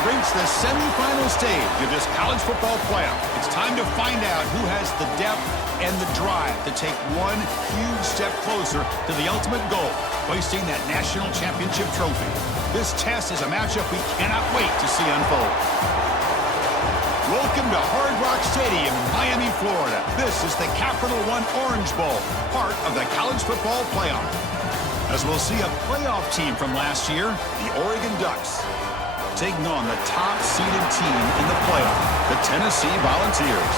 have reached the semifinal stage of this college football playoff. It's time to find out who has the depth and the drive to take one huge step closer to the ultimate goal, hoisting that national championship trophy. This test is a matchup we cannot wait to see unfold. Welcome to Hard Rock Stadium in Miami, Florida. This is the Capital One Orange Bowl, part of the college football playoff. As we'll see a playoff team from last year, the Oregon Ducks, taking on the top-seeded team in the playoff, the Tennessee Volunteers.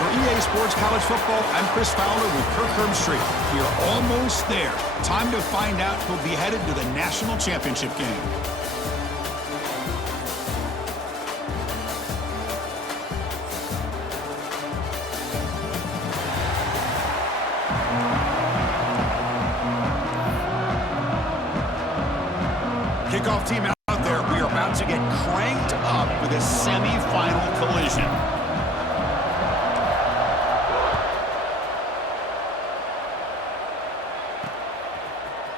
For EA Sports College Football, I'm Chris Fowler with Kirk Herbstreit. We are almost there. Time to find out who'll be headed to the national championship game. Kickoff team out there. We are about to get cranked up with a semi-final collision.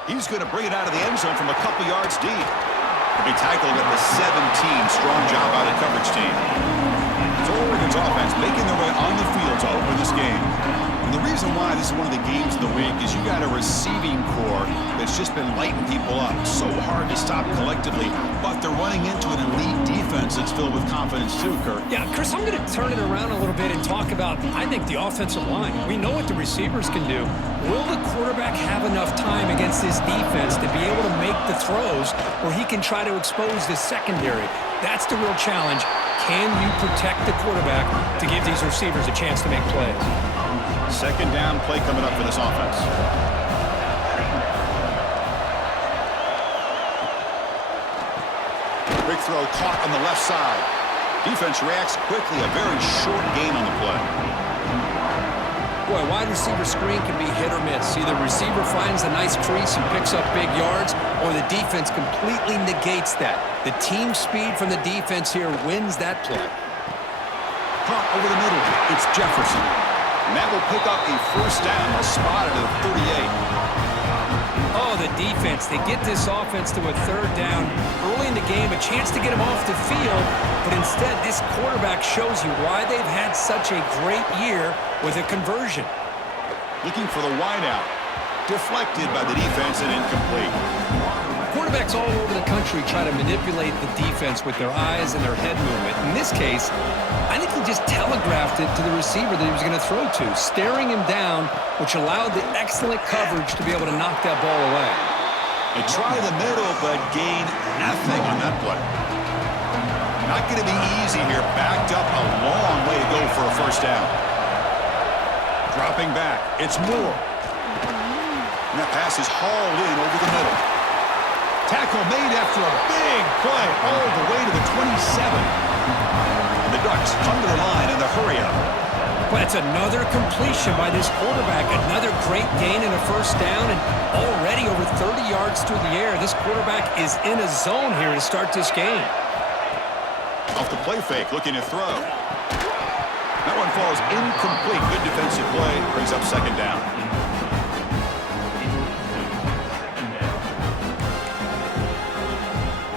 He's going to bring it out of the end zone from a couple yards deep. He'll be tackled at the 17. Strong job by the coverage team. So Oregon's offense making their way on the field to open this game. And the reason why this is one of the games of the week is you got a receiving core that's just been lighting people up. So hard to stop collectively, but they're running into an elite defense that's filled with confidence too, Kirk. Yeah, Chris, I'm going to turn it around a little bit and talk about, I think, the offensive line. We know what the receivers can do. Will the quarterback have enough time against this defense to be able to make the throws where he can try to expose the secondary? That's the real challenge. Can you protect the quarterback to give these receivers a chance to make plays? Second down play coming up for this offense. Big throw caught on the left side. Defense reacts quickly. A very short gain on the play. Boy, wide receiver screen can be hit or miss. Either receiver finds a nice crease and picks up big yards, or the defense completely negates that. The team speed from the defense here wins that play. Caught over the middle. It's Jefferson. And that will pick up a first down. Spotted at 38. Oh, the defense. They get this offense to a third down early in the game, a chance to get him off the field, but instead this quarterback shows you why they've had such a great year with a conversion. Looking for the wideout. Deflected by the defense and incomplete. Quarterbacks all over the country try to manipulate the defense with their eyes and their head movement. In this case, I think he just telegraphed it to the receiver that he was going to throw to, staring him down, which allowed the excellent coverage to be able to knock that ball away. They try the middle, but gain nothing on that play. Not going to be easy here. Backed up a long way to go for a first down. Dropping back. It's Moore. And that pass is hauled in over the middle. Tackle made after a big play all the way to the 27. And the Ducks come to the line in the hurry-up. Well, it's another completion by this quarterback. Another great gain in a first down, and already over 30 yards through the air. This quarterback is in a zone here to start this game. Off the play fake, looking to throw. That one falls incomplete. Good defensive play. Brings up second down.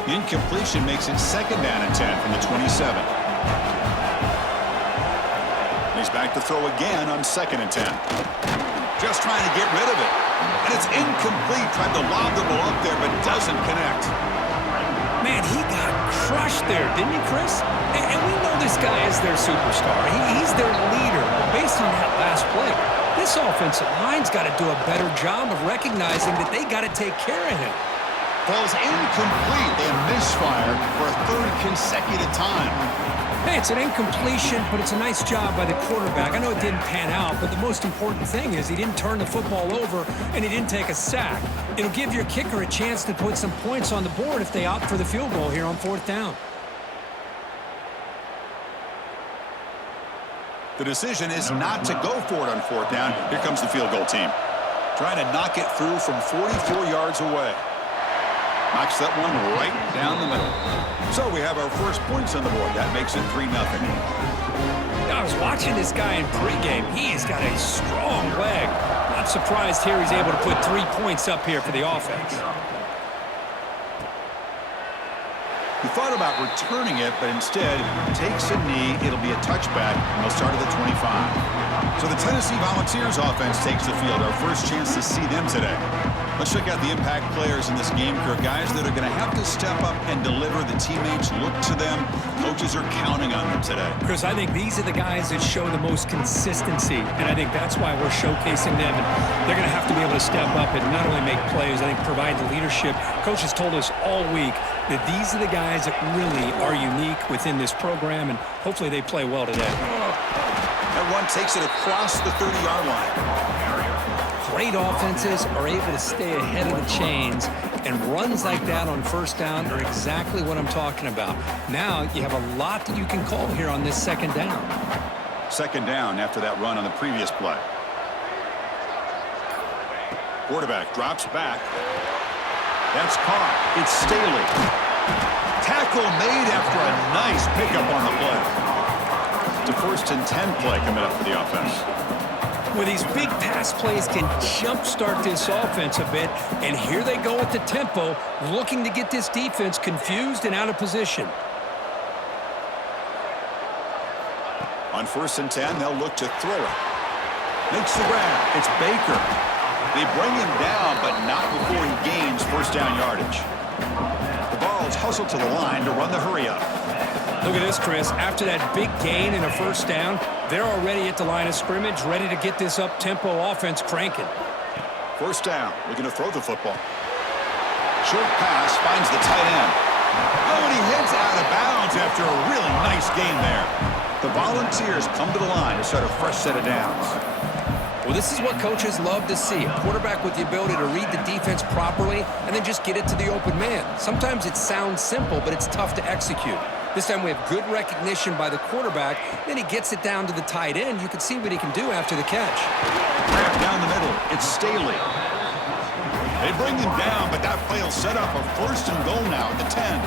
Incompletion makes it second down and 10 from the 27. He's back to throw again on second and 10. Just trying to get rid of it. And it's incomplete. Tried to lob the ball up there, but doesn't connect. Man, he got crushed there, didn't he, Chris? And we know this guy is their superstar. He's their leader. Based on that last play, this offensive line's got to do a better job of recognizing that they got to take care of him. Falls incomplete. They misfire for a third consecutive time. Hey, it's an incompletion, but it's a nice job by the quarterback. I know it didn't pan out, but the most important thing is he didn't turn the football over and he didn't take a sack. It'll give your kicker a chance to put some points on the board if they opt for the field goal here on fourth down. The decision is not to go for it on fourth down. Here comes the field goal team. Trying to knock it through from 44 yards away. Knocks that one right down the middle. So we have our first points on the board. That makes it 3-0. I was watching this guy in pregame. He's got a strong leg. Not surprised here he's able to put 3 points up here for the offense. He thought about returning it, but instead takes a knee. It'll be a touchback, and they'll start at the 25. So the Tennessee Volunteers offense takes the field. Our first chance to see them today. Let's check out the impact players in this game, Kirk. Guys that are going to have to step up and deliver. The teammates look to them. Coaches are counting on them today. Chris, I think these are the guys that show the most consistency, and I think that's why we're showcasing them. And they're going to have to be able to step up and not only make plays, I think provide the leadership. Coaches told us all week that these are the guys that really are unique within this program, and hopefully they play well today. That one takes it across the 30-yard line. Great offenses are able to stay ahead of the chains, and runs like that on first down are exactly what I'm talking about. Now you have a lot that you can call here on this second down. Second down after that run on the previous play. Quarterback drops back. That's caught. It's Staley. Tackle made after a nice pickup on the play. It's a 1st and 10 play coming up for the offense. Well, these big pass plays can jumpstart this offense a bit, and here they go at the tempo, looking to get this defense confused and out of position. On 1st and 10, they'll look to throw it. Makes the grab. It's Baker. They bring him down, but not before he gains first down yardage. The Vols hustle to the line to run the hurry-up. Look at this, Chris. After that big gain and a first down, they're already at the line of scrimmage, ready to get this up-tempo offense cranking. First down, looking to throw the football. Short pass finds the tight end. Oh, and he heads out of bounds after a really nice gain there. The Volunteers come to the line to start a fresh set of downs. Well, this is what coaches love to see. A quarterback with the ability to read the defense properly and then just get it to the open man. Sometimes it sounds simple, but it's tough to execute. This time we have good recognition by the quarterback. Then he gets it down to the tight end. You can see what he can do after the catch. Grab down the middle. It's Staley. They bring him down, but that play will set up a 1st and goal now at the 10.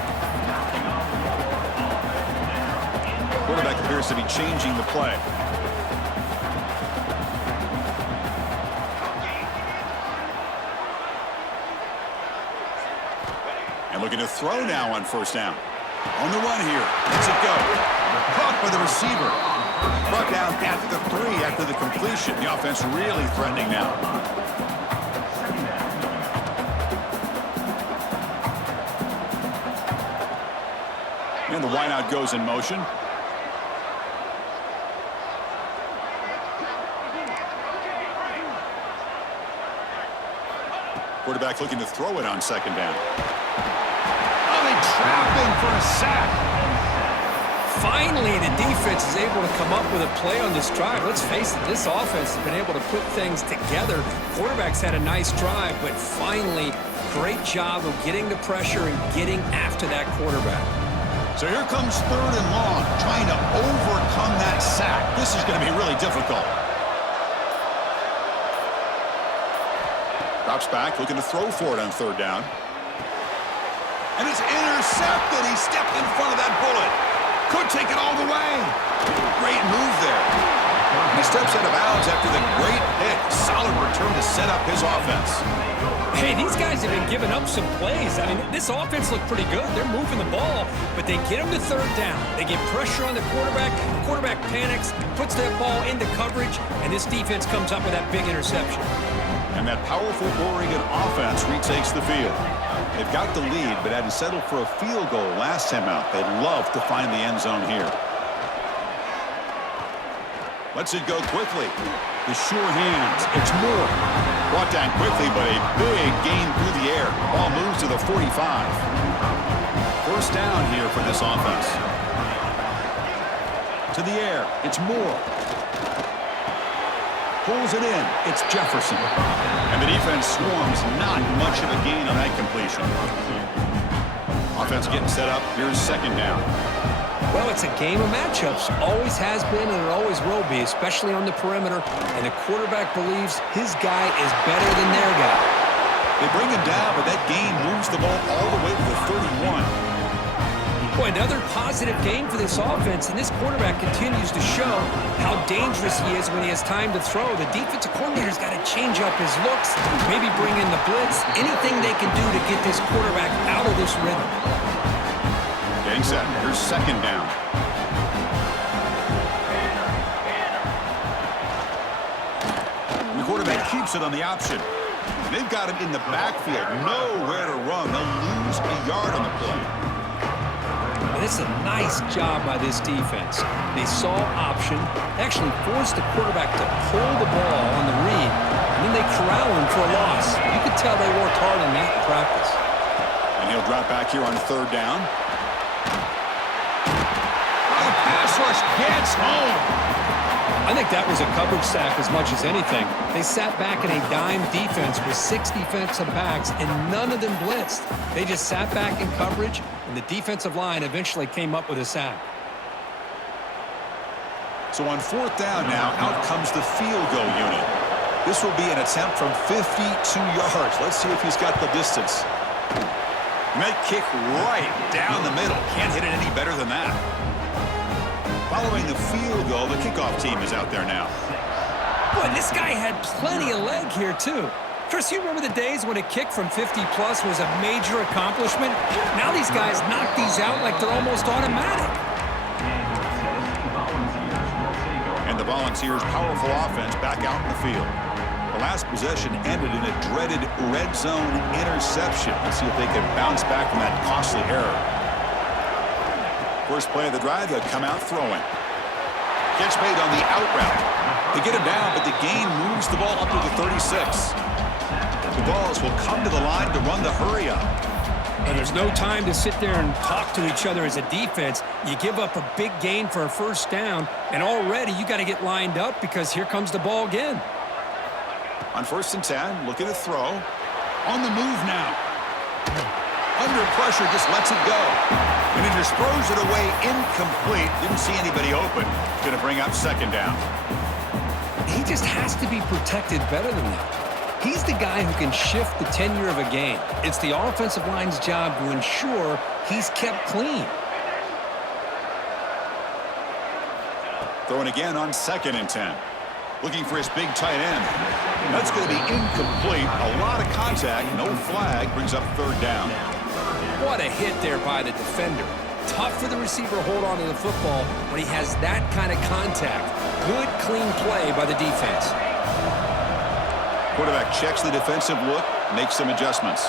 Quarterback appears to be changing the play. And looking to throw now on first down. On the run here. Let's it go. Caught by the receiver. Brought down at the 3 after the completion. The offense really threatening now. And the wideout goes in motion. Quarterback looking to throw it on second down. Trapping for a sack. Finally, the defense is able to come up with a play on this drive. Let's face it, this offense has been able to put things together. Quarterback's had a nice drive, but finally, great job of getting the pressure and getting after that quarterback. So here comes 3rd and long, trying to overcome that sack. This is going to be really difficult. Drops back, looking to throw for it on 3rd down. And it's intercepted. He stepped in front of that bullet. Could take it all the way. Great move there. He steps out of bounds after the great hit. Solid return to set up his offense. Hey, these guys have been giving up some plays. I mean, this offense looked pretty good. They're moving the ball, but they get him to 3rd down. They get pressure on the quarterback. The quarterback panics, puts that ball into coverage, and this defense comes up with that big interception. And that powerful Oregon offense retakes the field. They've got the lead, but had to settle for a field goal last time out. They'd love to find the end zone here. Lets it go quickly. The sure hands. It's Moore. Brought down quickly, but a big gain through the air. Ball moves to the 45. First down here for this offense. To the air. It's Moore. Pulls it in. It's Jefferson. And the defense swarms. Not much of a gain on that completion. Offense getting set up. Here's second down. Well, it's a game of matchups. Always has been and it always will be, especially on the perimeter. And the quarterback believes his guy is better than their guy. They bring him down, but that gain moves the ball all the way to the 31. Boy, another positive game for this offense, and this quarterback continues to show how dangerous he is when he has time to throw. The defensive coordinator's got to change up his looks, maybe bring in the blitz, anything they can do to get this quarterback out of this rhythm. Getting set. Here's second down. The quarterback keeps it on the option. They've got him in the backfield. Nowhere to run. They'll lose a yard on the play. And it's a nice job by this defense. They saw option, actually forced the quarterback to pull the ball on the read, and then they corral him for a loss. You could tell they worked hard on that in practice. And he'll drop back here on third down. The pass rush gets home. I think that was a coverage sack as much as anything. They sat back in a dime defense with 6 defensive backs, and none of them blitzed. They just sat back in coverage, and the defensive line eventually came up with a sack. So on fourth down now, out comes the field goal unit. This will be an attempt from 52 yards. Let's see if he's got the distance. Might kick right down the middle. Can't hit it any better than that. Following the field goal, the kickoff team is out there now. Boy, this guy had plenty of leg here, too. Chris, you remember the days when a kick from 50-plus was a major accomplishment? Now these guys knock these out like they're almost automatic. And the Volunteers' powerful offense back out in the field. The last possession ended in a dreaded red zone interception. Let's see if they can bounce back from that costly error. First play of the drive, they'll come out throwing. Catch made on the out route. They get him down, but the gain moves the ball up to the 36. The Vols will come to the line to run the hurry up. And there's no time to sit there and talk to each other as a defense. You give up a big gain for a first down, and already you got to get lined up because here comes the ball again. On 1st and 10, looking to throw. On the move now. Under pressure, just lets it go. And he just throws it away incomplete. Didn't see anybody open. Going to bring up second down. He just has to be protected better than that. He's the guy who can shift the tenure of a game. It's the offensive line's job to ensure he's kept clean. Throwing again on 2nd and 10. Looking for his big tight end. That's going to be incomplete. A lot of contact. No flag. Brings up third down. What a hit there by the defender. Tough for the receiver to hold on to the football when he has that kind of contact. Good, clean play by the defense. Quarterback checks the defensive look, makes some adjustments.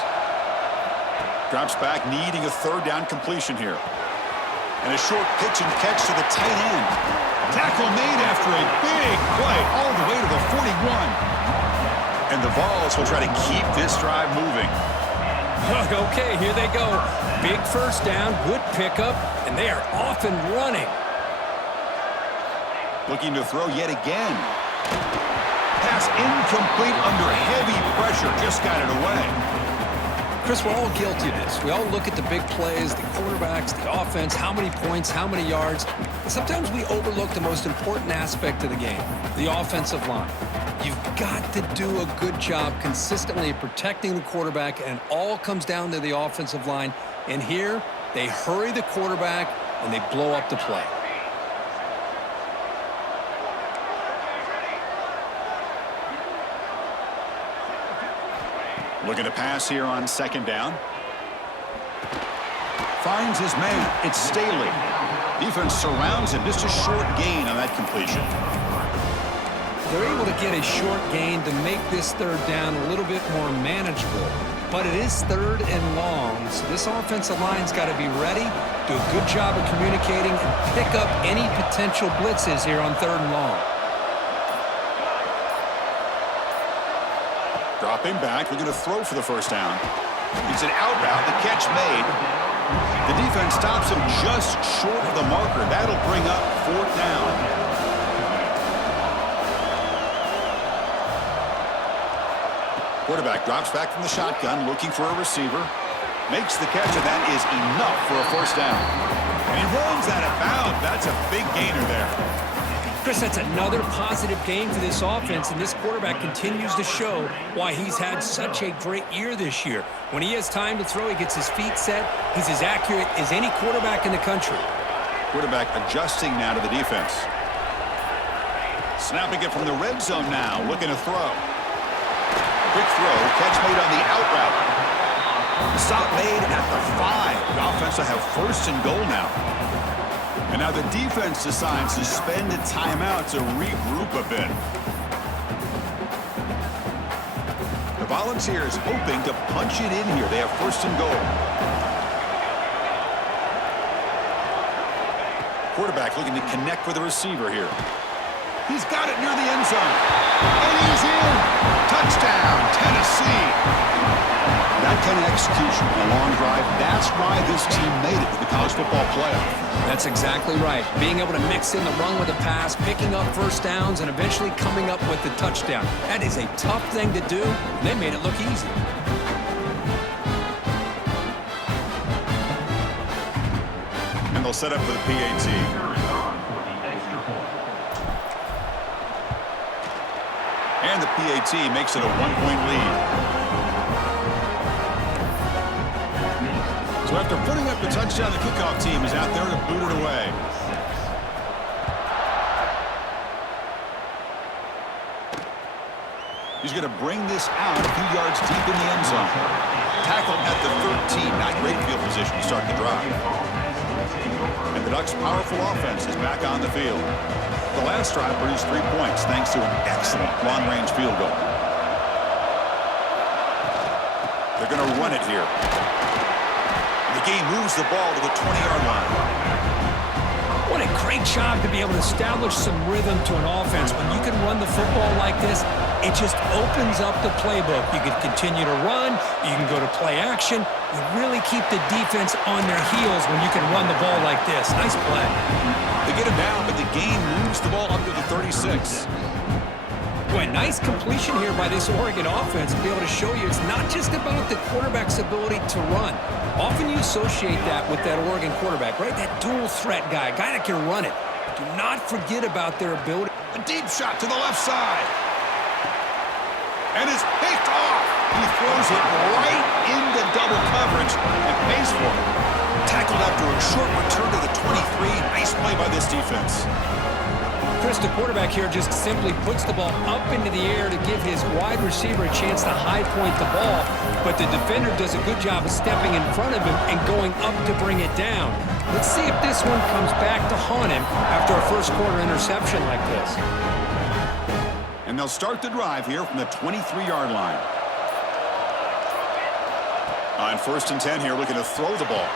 Drops back, needing a third down completion here. And a short pitch and catch to the tight end. Tackle made after a big play all the way to the 41. And the Vols will try to keep this drive moving. Okay, here they go. Big first down, good pickup, and they are off and running. Looking to throw yet again. Pass incomplete under heavy pressure. Just got it away. Chris, we're all guilty of this. We all look at the big plays, the quarterbacks, the offense, how many points, how many yards. And sometimes we overlook the most important aspect of the game, the offensive line. You've got to do a good job consistently protecting the quarterback, and it all comes down to the offensive line. And here, they hurry the quarterback, and they blow up the play. Looking to pass here on 2nd down. Finds his man. It's Staley. Defense surrounds him. Just a short gain on that completion. They're able to get a short gain to make this third down a little bit more manageable. But it is 3rd and long, so this offensive line's got to be ready, do a good job of communicating, and pick up any potential blitzes here on 3rd and long. Dropping back, looking to throw for the first down. It's an out route, the catch made. The defense stops him just short of the marker. That'll bring up 4th down. Quarterback drops back from the shotgun, looking for a receiver. Makes the catch, and that is enough for a first down. And he runs out of bounds. That's a big gainer there. Chris, that's another positive gain for this offense, and this quarterback continues to show why he's had such a great year this year. When he has time to throw, he gets his feet set. He's as accurate as any quarterback in the country. Quarterback adjusting now to the defense. Snapping it from the red zone now, looking to throw. Quick throw, catch made on the out route. Stop made at the 5. The offense will have first and goal now. And now the defense decides to spend a timeout to regroup a bit. The Volunteers hoping to punch it in here. They have first and goal. Quarterback looking to connect with the receiver here. He's got it near the end zone. And he's in. Touchdown, Tennessee. That kind of execution on a long drive, that's why this team made it to the college football playoff. That's exactly right. Being able to mix in the run with the pass, picking up first downs, and eventually coming up with the touchdown. That is a tough thing to do. They made it look easy. And they'll set up for the PAT. And the PAT makes it a 1-point lead. So after putting up the touchdown, the kickoff team is out there to boot it away. He's going to bring this out a few yards deep in the end zone. Tackle at the 13. Not great field position to start the drive. And the Ducks' powerful offense is back on the field. The last drive produced 3 points thanks to an excellent long-range field goal. They're going to run it here. The game moves the ball to the 20-yard line. What a great job to be able to establish some rhythm to an offense. When you can run the football like this, it just opens up the playbook. You can continue to run. You can go to play action. You really keep the defense on their heels when you can run the ball like this. Nice play. They get him down, but the game moves the ball up to the 36. Boy, nice completion here by this Oregon offense to be able to show you it's not just about the quarterback's ability to run. Often you associate that with that Oregon quarterback, right? That dual threat guy that can run it. Do not forget about their ability. A deep shot to the left side. And it's picked off. He throws it right into double coverage and pays for it. Tackled after a short return to the 23. Nice play by this defense. Chris, the quarterback here just simply puts the ball up into the air to give his wide receiver a chance to high point the ball, but the defender does a good job of stepping in front of him and going up to bring it down. Let's see if this one comes back to haunt him after a first-quarter interception like this. And they'll start the drive here from the 23-yard line. On first and 10 here, looking to throw the ball.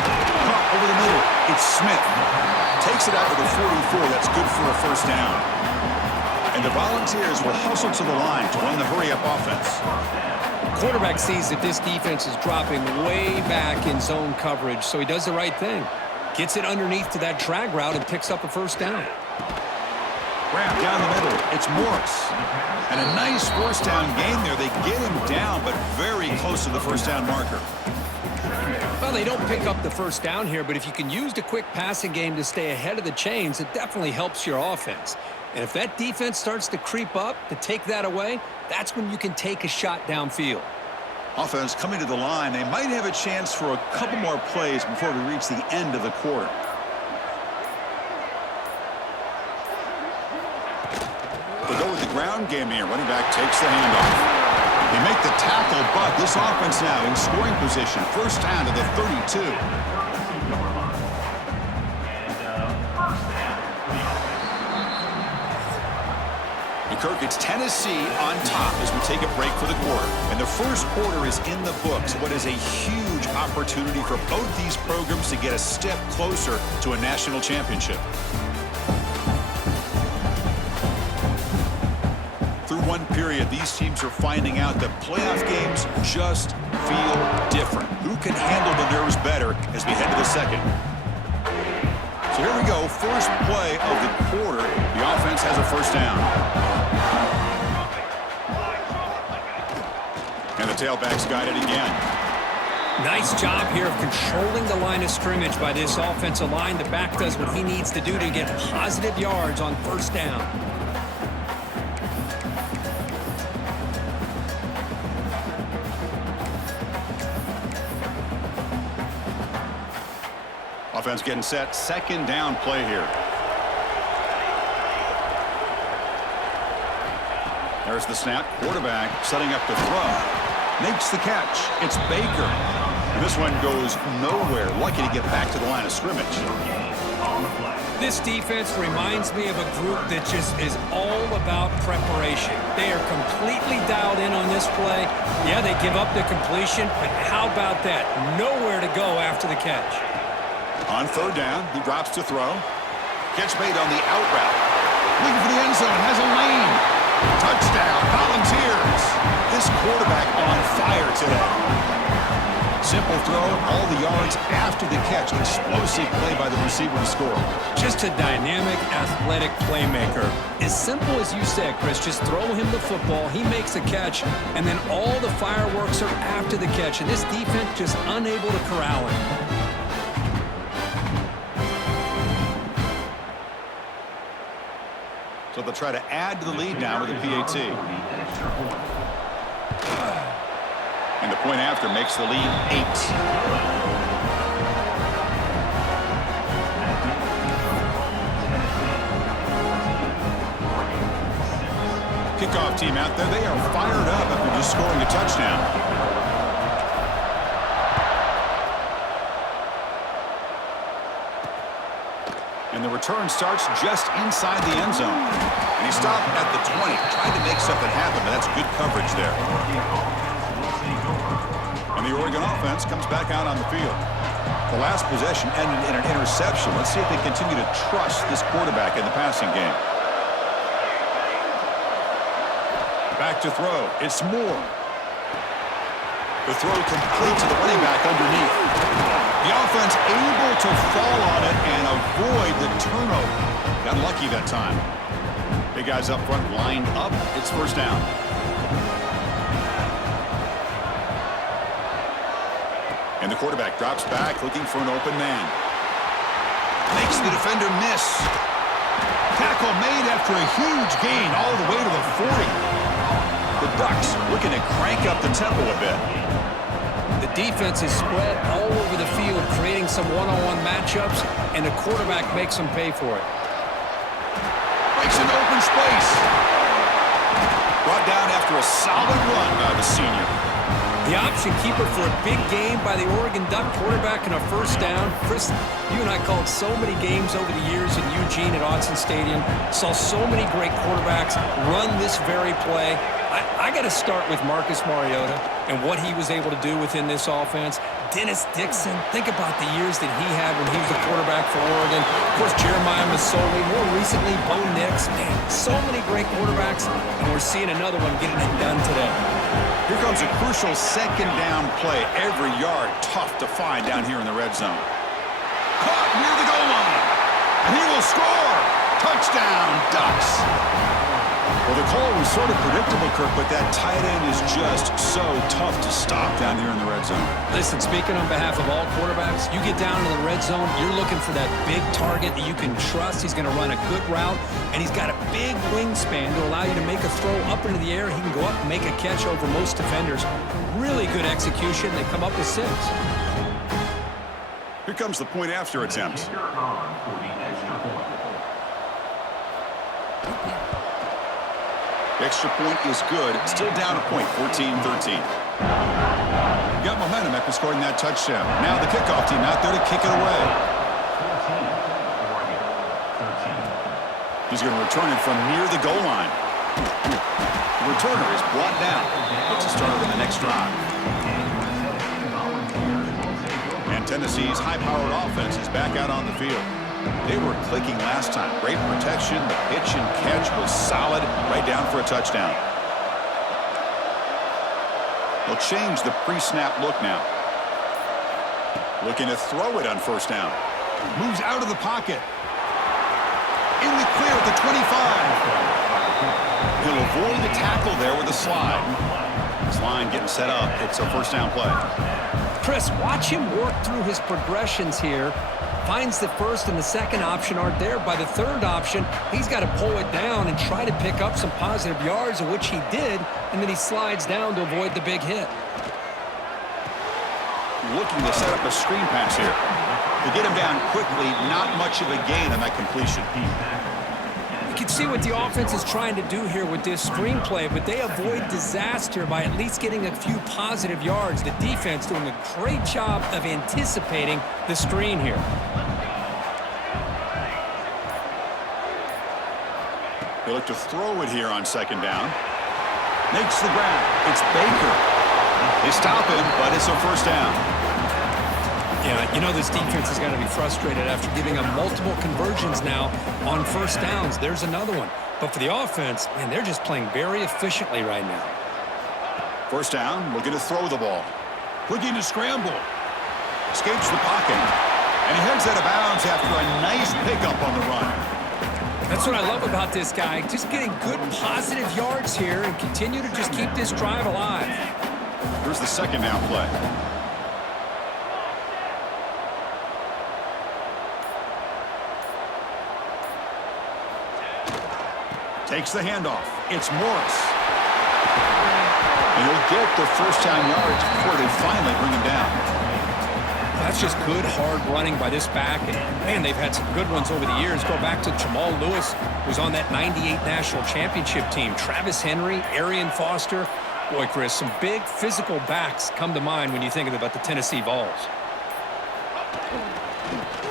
Caught over the middle. It's Smith. Takes it out to the 44. That's good for a first down. And the Volunteers will hustle to the line to run the hurry-up offense. Quarterback sees that this defense is dropping way back in zone coverage, so he does the right thing. Gets it underneath to that drag route and picks up a first down. Grab down the middle. It's Morris. And a nice first down gain there. They get him down, but very close to the first down marker. Well, they don't pick up the first down here, but if you can use the quick passing game to stay ahead of the chains, it definitely helps your offense. And if that defense starts to creep up to take that away, that's when you can take a shot downfield. Offense coming to the line. They might have a chance for a couple more plays before we reach the end of the quarter. They go with the ground game here. Running back takes the handoff. They make the tackle, but this offense now in scoring position. First down to the 32. And Kirk, it's Tennessee on top as we take a break for the quarter. And the first quarter is in the books. What is a huge opportunity for both these programs to get a step closer to a national championship. Through one period, these teams are finding out that playoff games just feel different. Who can handle the nerves better as we head to the second? So here we go, first play of the quarter. The offense has a first down. And the tailback's got it again. Nice job here of controlling the line of scrimmage by this offensive line. The back does what he needs to do to get positive yards on first down. Offense getting set. Second down play here. There's the snap. Quarterback setting up to throw. Makes the catch. It's Baker. And this one goes nowhere. Lucky to get back to the line of scrimmage. This defense reminds me of a group that just is all about preparation. They are completely dialed in on this play. Yeah, they give up the completion, but how about that? Nowhere to go after the catch. On third down, he drops to throw. Catch made on the out route. Looking for the end zone, has a lane. Touchdown, Volunteers. This quarterback on fire today. Simple throw, all the yards after the catch. Explosive play by the receiver to score. Just a dynamic, athletic playmaker. As simple as you said, Chris, just throw him the football, he makes a catch, and then all the fireworks are after the catch. And this defense just unable to corral him. So they'll try to add to the lead now with a PAT. And the point after makes the lead 8. Kickoff team out there, they are fired up after just scoring a touchdown. And the return starts just inside the end zone. And he stopped at the 20, trying to make something happen, but that's good coverage there. And the Oregon offense comes back out on the field. The last possession ended in an interception. Let's see if they continue to trust this quarterback in the passing game. Back to throw. It's Moore. The throw complete to the running back underneath. The offense able to fall on it and avoid the turnover. Got lucky that time. Big guys up front lined up. It's first down. And the quarterback drops back looking for an open man. Makes the defender miss. Tackle made after a huge gain all the way to the 40. The Ducks looking to crank up the tempo a bit. The defense is spread all over the field, creating some one-on-one matchups, and the quarterback makes them pay for it. Breaks an open space. Brought down after a solid run by the senior. The option keeper for a big game by the Oregon Duck quarterback and a first down. Chris, you and I called so many games over the years in Eugene at Autzen Stadium. Saw so many great quarterbacks run this very play. I got to start with Marcus Mariota and what he was able to do within this offense. Dennis Dixon, think about the years that he had when he was the quarterback for Oregon. Of course, Jeremiah Masoli, more recently, Bo Nix. Man, so many great quarterbacks, and we're seeing another one getting it done today. Here comes a crucial second down play. Every yard tough to find down here in the red zone. Caught near the goal line. And he will score. Touchdown, Ducks. Well, the call was sort of predictable, Kirk, but that tight end is just so tough to stop down here in the red zone. Listen, speaking on behalf of all quarterbacks, you get down to the red zone, you're looking for that big target that you can trust. He's going to run a good route, and he's got a big wingspan to allow you to make a throw up into the air. He can go up and make a catch over most defenders. Really good execution. They come up with 6. Here comes the point after attempt. Extra point is good. Still down a point, 14-13. Got momentum after scoring that touchdown. Now the kickoff team out there to kick it away. He's going to return it from near the goal line. The returner is brought down. Looks to start on the next drive. And Tennessee's high-powered offense is back out on the field. They were clicking last time. Great protection. The pitch and catch was solid. Right down for a touchdown. They'll change the pre-snap look now. Looking to throw it on first down. Moves out of the pocket. In the clear at the 25. He'll avoid the tackle there with a slide. This line getting set up. It's a first down play. Chris, watch him work through his progressions here. Finds the first and the second option aren't there. By the third option, he's got to pull it down and try to pick up some positive yards, of which he did, and then he slides down to avoid the big hit. Looking to set up a screen pass here. To get him down quickly, not much of a gain on that completion. can see what the offense is trying to do here with this screenplay, but they avoid disaster by at least getting a few positive yards. The defense doing a great job of anticipating the screen here. They look to throw it here on second down. Makes the grab. It's Baker. They stop him, but it's a first down. Yeah, you know this defense has got to be frustrated after giving up multiple conversions now on first downs. There's another one. But for the offense, man, they're just playing very efficiently right now. First down, looking to throw the ball. Looking to scramble. Escapes the pocket. And he heads out of bounds after a nice pickup on the run. That's what I love about this guy. Just getting good positive yards here and continue to just keep this drive alive. Here's the second down play. Takes the handoff. It's Morris. And he'll get the first down yards before they finally bring him down. That's just good, hard running by this back. And, man, they've had some good ones over the years. Go back to Jamal Lewis, who's on that 98 National Championship team. Travis Henry, Arian Foster. Boy, Chris, some big physical backs come to mind when you think about the Tennessee Vols.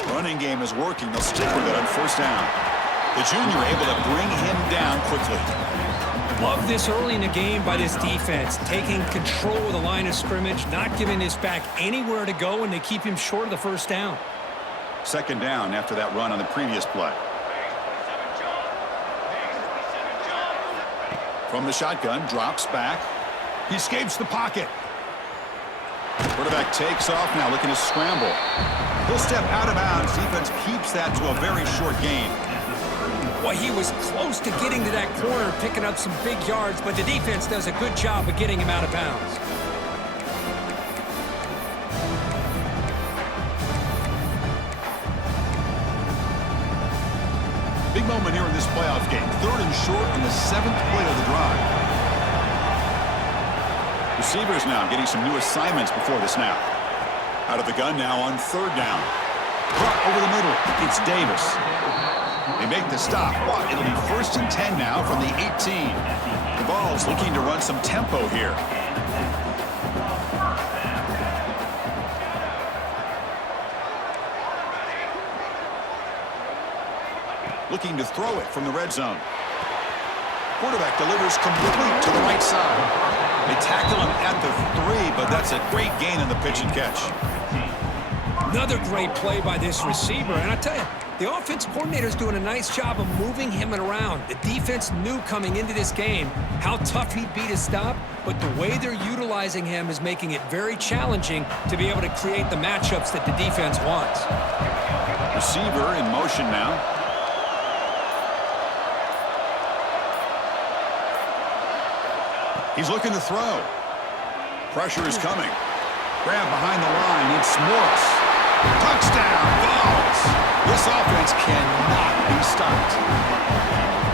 Running game is working. They'll stick with it on first down. The junior able to bring him down quickly. Love this early in the game by this defense, taking control of the line of scrimmage, not giving this back anywhere to go, and they keep him short of the first down. Second down after that run on the previous play. From the shotgun, drops back. He escapes the pocket. Quarterback takes off now, looking to scramble. He'll step out of bounds. Defense keeps that to a very short gain. Well, he was close to getting to that corner, picking up some big yards, but the defense does a good job of getting him out of bounds. Big moment here in this playoff game. Third and short on the 7th play of the drive. Receivers now getting some new assignments before the snap. Out of the gun now on third down. Brought over the middle. It's Davis. They make the stop, but it'll be first and 10 now from the 18. The Vols looking to run some tempo here. Looking to throw it from the red zone. Quarterback delivers complete to the right side. They tackle him at the 3, but that's a great gain in the pitch and catch. Another great play by this receiver, and I tell you, the offense coordinator's doing a nice job of moving him around. The defense knew coming into this game how tough he'd be to stop, but the way they're utilizing him is making it very challenging to be able to create the matchups that the defense wants. Receiver in motion now. He's looking to throw. Pressure is coming. Grab behind the line. It's Morris. Touchdown, Vols! This offense cannot be stopped.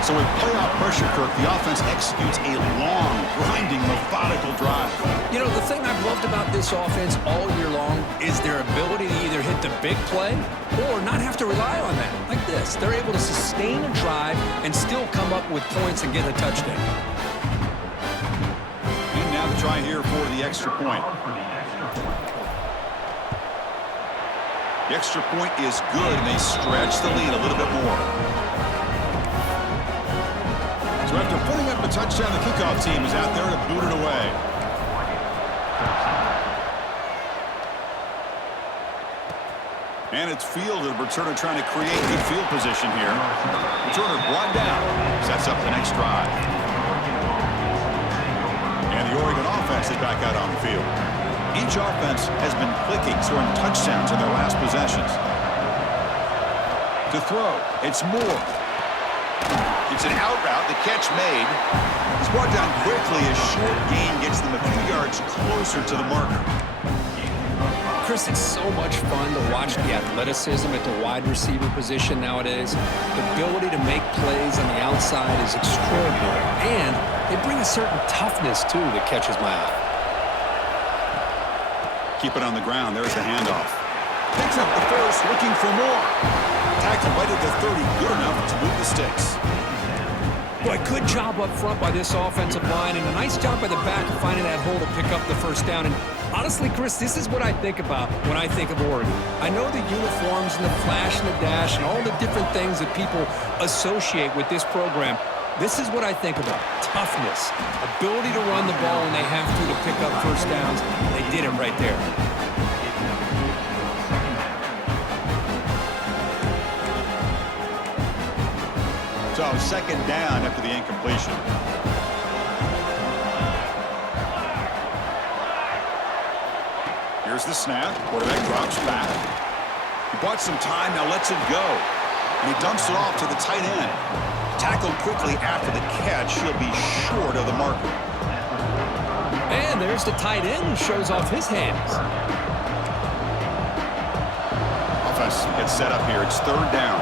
So with playoff pressure, Kirk, the offense executes a long, grinding, methodical drive. You know, the thing I've loved about this offense all year long is their ability to either hit the big play or not have to rely on that. Like this, they're able to sustain a drive and still come up with points and get a touchdown. And now the try here for the extra point. The extra point is good, and they stretch the lead a little bit more. So after putting up a touchdown, the kickoff team is out there to boot it away. And it's fielded. Returner trying to create good field position here. Returner brought down. Sets up the next drive. And the Oregon offense is back out on the field. Each offense has been clicking, scoring touchdowns in their last possessions. To throw, it's Moore. It's an out route, the catch made. He's brought down quickly. A short gain gets them a few yards closer to the marker. Chris, it's so much fun to watch the athleticism at the wide receiver position nowadays. The ability to make plays on the outside is extraordinary. And they bring a certain toughness, too, that catches my eye. Keep it on the ground. There's the handoff. Picks up the first, looking for more. Tackled right at the 30, good enough to move the sticks. Boy, good job up front by this offensive line, and a nice job by the back of finding that hole to pick up the first down. And honestly, Chris, this is what I think about when I think of Oregon. I know the uniforms and the flash and the dash and all the different things that people associate with this program. This is what I think about. Toughness, ability to run the ball when they have to pick up first downs. They did it right there. So second down after the incompletion. Here's the snap. Quarterback drops back. He bought some time, now lets it go. And he dumps it off to the tight end. Tackled quickly after the catch. He'll be short of the marker. And there's the tight end who shows off his hands. Offense gets set up here. It's third down.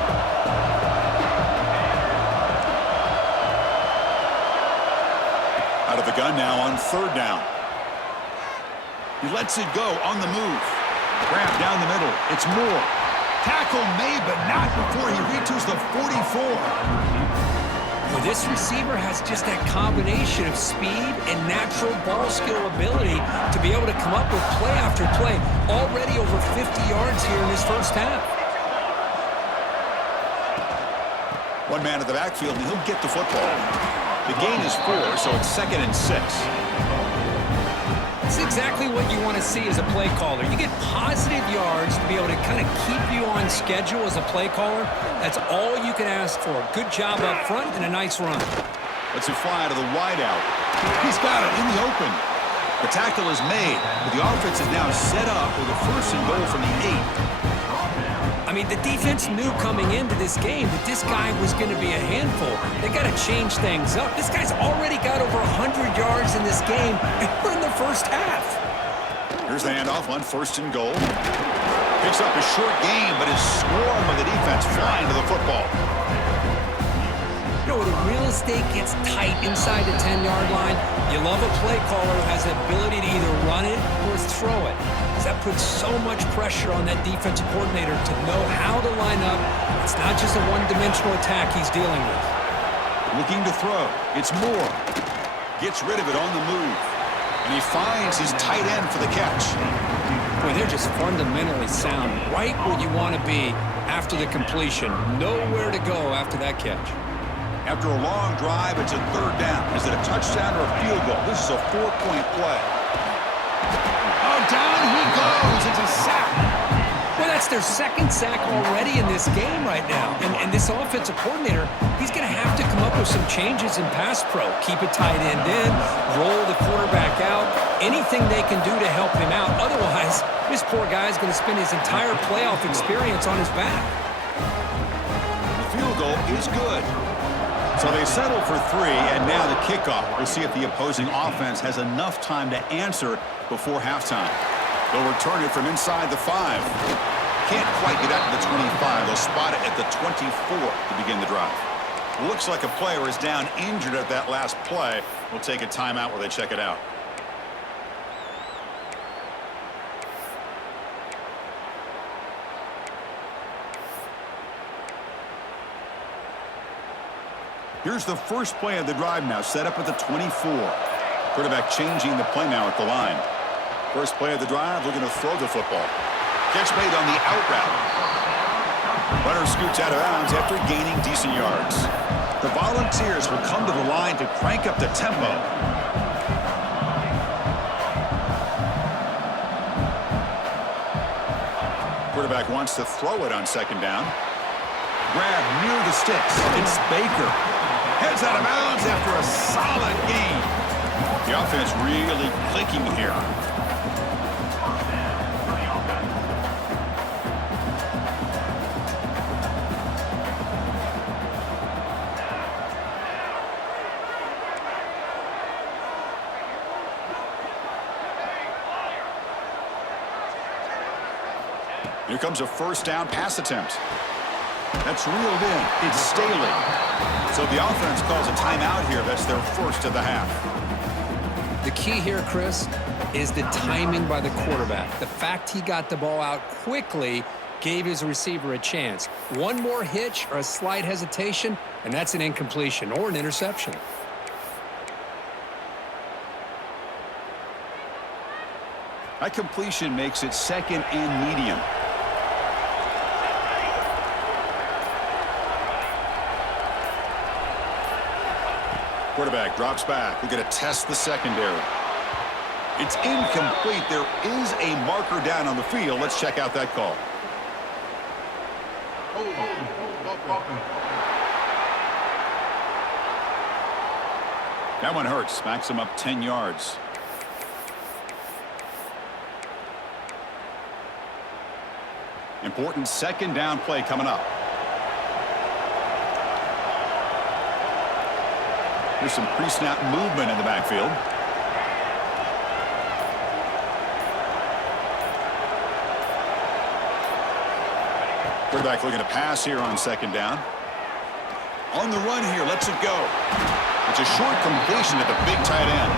Out of the gun now on third down. He lets it go on the move. Grab down the middle. It's Moore. Tackle made, but not before he reaches the 44. Well, this receiver has just that combination of speed and natural ball skill ability to be able to come up with play after play. Already over 50 yards here in this first half. One man at the backfield, and he'll get the football. The gain is 4, so it's 2nd and 6. It's exactly what you want to see as a play caller. You get positive yards to be able to kind of keep you on schedule as a play caller. That's all you can ask for. Good job up front and a nice run. Let's fly out of the wideout. He's got it in the open. The tackle is made, but the offense is now set up with a 1st and goal from the 8. I mean, the defense knew coming into this game that this guy was going to be a handful. They got to change things up. This guy's already got over 100 yards in this game, and we're in the first half. Here's the handoff on 1st and goal. Picks up a short gain, but his swarm of the defense flying to the football. You know, when the real estate gets tight inside the 10-yard line, you love a play caller who has the ability to either run it or throw it. That puts so much pressure on that defensive coordinator to know how to line up. It's not just a one-dimensional attack he's dealing with. Looking to throw. It's Moore. Gets rid of it on the move. And he finds his tight end for the catch. Boy, they're just fundamentally sound. Right where you want to be after the completion. Nowhere to go after that catch. After a long drive, it's a third down. Is it a touchdown or a field goal? This is a 4-point play. Oh, down he goes. It's a sack. Well, that's their 2nd sack already in this game right now. And this offensive coordinator, he's going to have to come up with some changes in pass pro. Keep a tight end in, roll the quarterback out, anything they can do to help him out. Otherwise, this poor guy is going to spend his entire playoff experience on his back. The field goal is good. So they settle for 3, and now the kickoff. We'll see if the opposing offense has enough time to answer before halftime. They'll return it from inside the 5. Can't quite get out to the 25. They'll spot it at the 24 to begin the drive. Looks like a player is down injured at that last play. We'll take a timeout while they check it out. Here's the first play of the drive now, set up at the 24. Quarterback changing the play now at the line. First play of the drive, looking to throw the football. Catch made on the out route. Runner scoots out of bounds after gaining decent yards. The Volunteers will come to the line to crank up the tempo. Quarterback wants to throw it on 2nd down. Grab near the sticks. It's Baker. Heads out of bounds after a solid gain. The offense really clicking here. Here comes a 1st down pass attempt. That's reeled in. It's Staley. So the offense calls a timeout here. That's their 1st of the half. The key here, Chris, is the timing by the quarterback. The fact he got the ball out quickly gave his receiver a chance. One more hitch or a slight hesitation, and that's an incompletion or an interception. That completion makes it 2nd and medium. Quarterback drops back. We're going to test the secondary. It's incomplete. There is a marker down on the field. Let's check out that call. That one hurts. Smacks him up 10 yards. Important 2nd down play coming up. There's some pre-snap movement in the backfield. Quarterback looking to pass here on 2nd down. On the run here, lets it go. It's a short completion at the big tight end.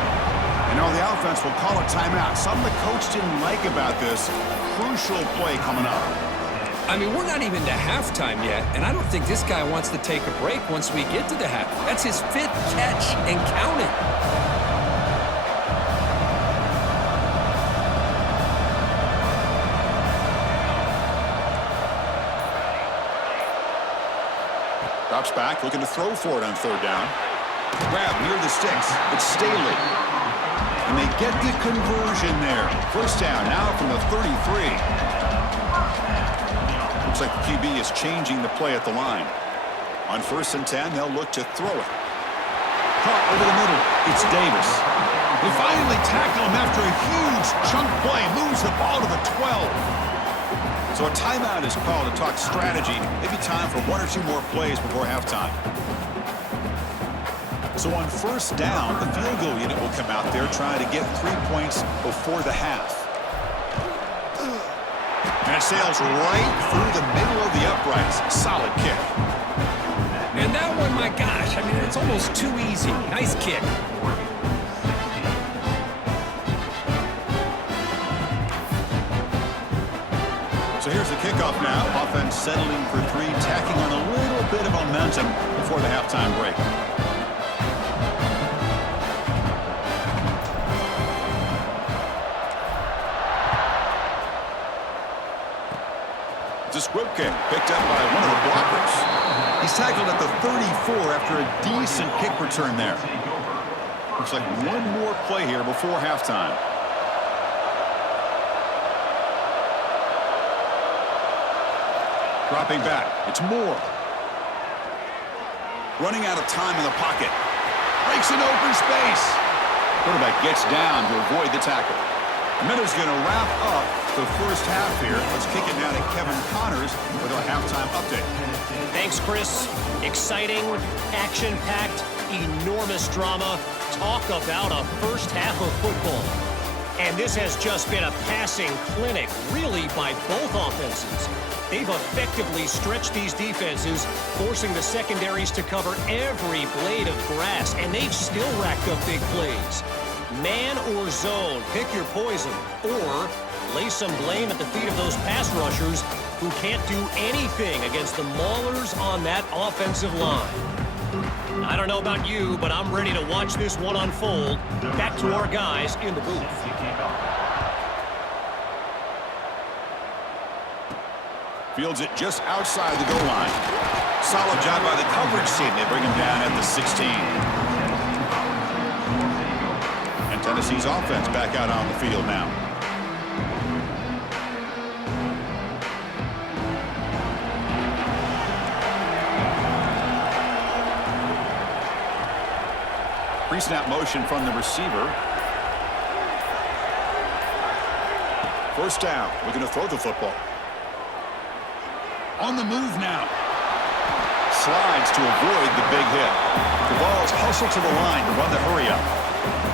And now the offense will call a timeout. Something the coach didn't like about this crucial play coming up. I mean, we're not even to halftime yet, and I don't think this guy wants to take a break once we get to the half. That's his 5th catch and counting. Drops back, looking to throw for it on 3rd down. Grab near the sticks. It's Staley. And they get the conversion there. 1st down now from the 33. Looks like the QB is changing the play at the line. On 1st and 10, they'll look to throw it. Caught over the middle. It's Davis. They finally tackle him after a huge chunk play. Moves the ball to the 12. So a timeout is called to talk strategy. Maybe time for 1 or 2 more plays before halftime. So on 1st down, the field goal unit will come out there trying to get 3 points before the half. And it sails right through the middle of the uprights. Solid kick. And that one, my gosh, I mean, it's almost too easy. Nice kick. So here's the kickoff now. Offense settling for 3, tacking on a little bit of momentum before the halftime break. It's a squib kick picked up by one of the blockers. He's tackled at the 34 after a decent kick return there. Looks like one more play here before halftime. Dropping back. It's Moore. Running out of time in the pocket. Breaks an open space. Quarterback gets down to avoid the tackle. The minute's going to wrap up the 1st half here. Let's kick it now to Kevin Connors with our halftime update. Thanks, Chris. Exciting, action-packed, enormous drama. Talk about a 1st half of football. And this has just been a passing clinic, really, by both offenses. They've effectively stretched these defenses, forcing the secondaries to cover every blade of grass, and they've still racked up big plays. Man or zone, pick your poison, or lay some blame at the feet of those pass rushers who can't do anything against the maulers on that offensive line. I don't know about you, but I'm ready to watch this one unfold. Back to our guys in the booth. Fields it just outside the goal line. Solid job by the coverage team. They bring him down at the 16. And Tennessee's offense back out on the field now. Pre-snap motion from the receiver. 1st down. Looking to throw the football. On the move now. Slides to avoid the big hit. The ball's hustled to the line to run the hurry up.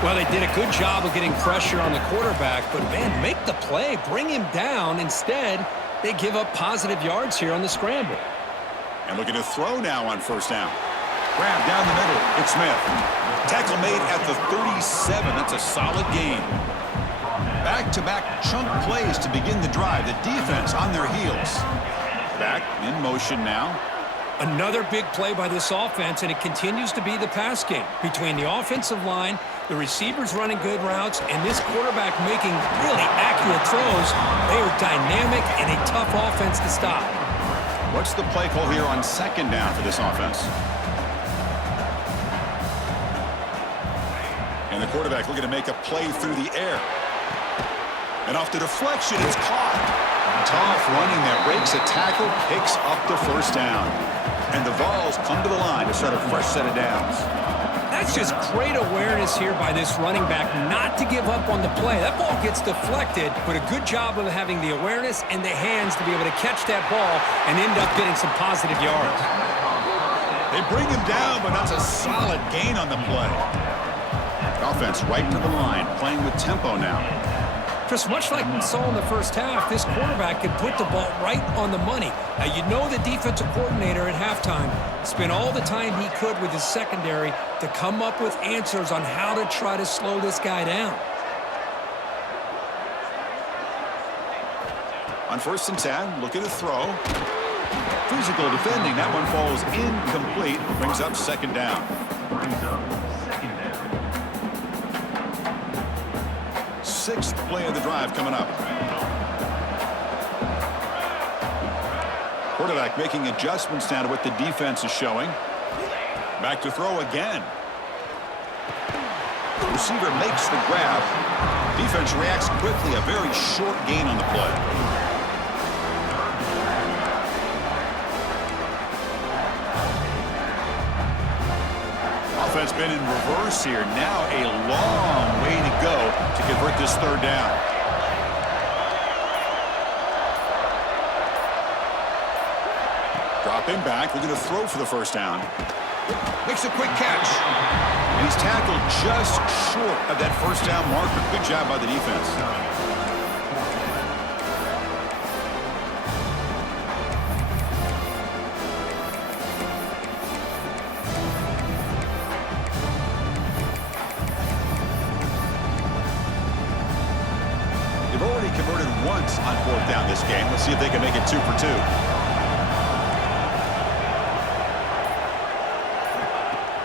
Well, they did a good job of getting pressure on the quarterback, but, man, make the play. Bring him down. Instead, they give up positive yards here on the scramble. And looking to throw now on 1st down. Grab down the middle. It's Smith. Tackle made at the 37. That's a solid gain. Back Back-to-back chunk plays to begin the drive. The defense on their heels. Back in motion now. Another big play by this offense, and it continues to be the pass game between the offensive line, the receivers running good routes, and this quarterback making really accurate throws. They are dynamic and a tough offense to stop. What's the play call here on second down for this offense? And the quarterback looking to make a play through the air. And off the deflection, it's caught. Tough running that breaks a tackle, picks up the first down. And the Vols come to the line to start a fresh set of downs. That's just great awareness here by this running back not to give up on the play. That ball gets deflected, but a good job of having the awareness and the hands to be able to catch that ball and end up getting some positive yards. They bring him down, but that's a solid gain on the play. Offense right to the line, playing with tempo now. Chris, much like we saw in the first half, this quarterback could put the ball right on the money. Now, you know the defensive coordinator at halftime spent all the time he could with his secondary to come up with answers on how to try to slow this guy down. On 1st and 10, look at the throw. Physical defending. That one falls incomplete. Brings up second down. Sixth play of the drive coming up. Quarterback making adjustments now to what the defense is showing. Back to throw again. Receiver makes the grab. Defense reacts quickly. A very short gain on the play. Offense been in reverse here. Now a long way to go to convert this third down. Dropping back, looking to throw for the first down. Makes a quick catch. And he's tackled just short of that first down marker. Good job by the defense. Converted once on fourth down this game. Let's see if they can make it 2 for 2.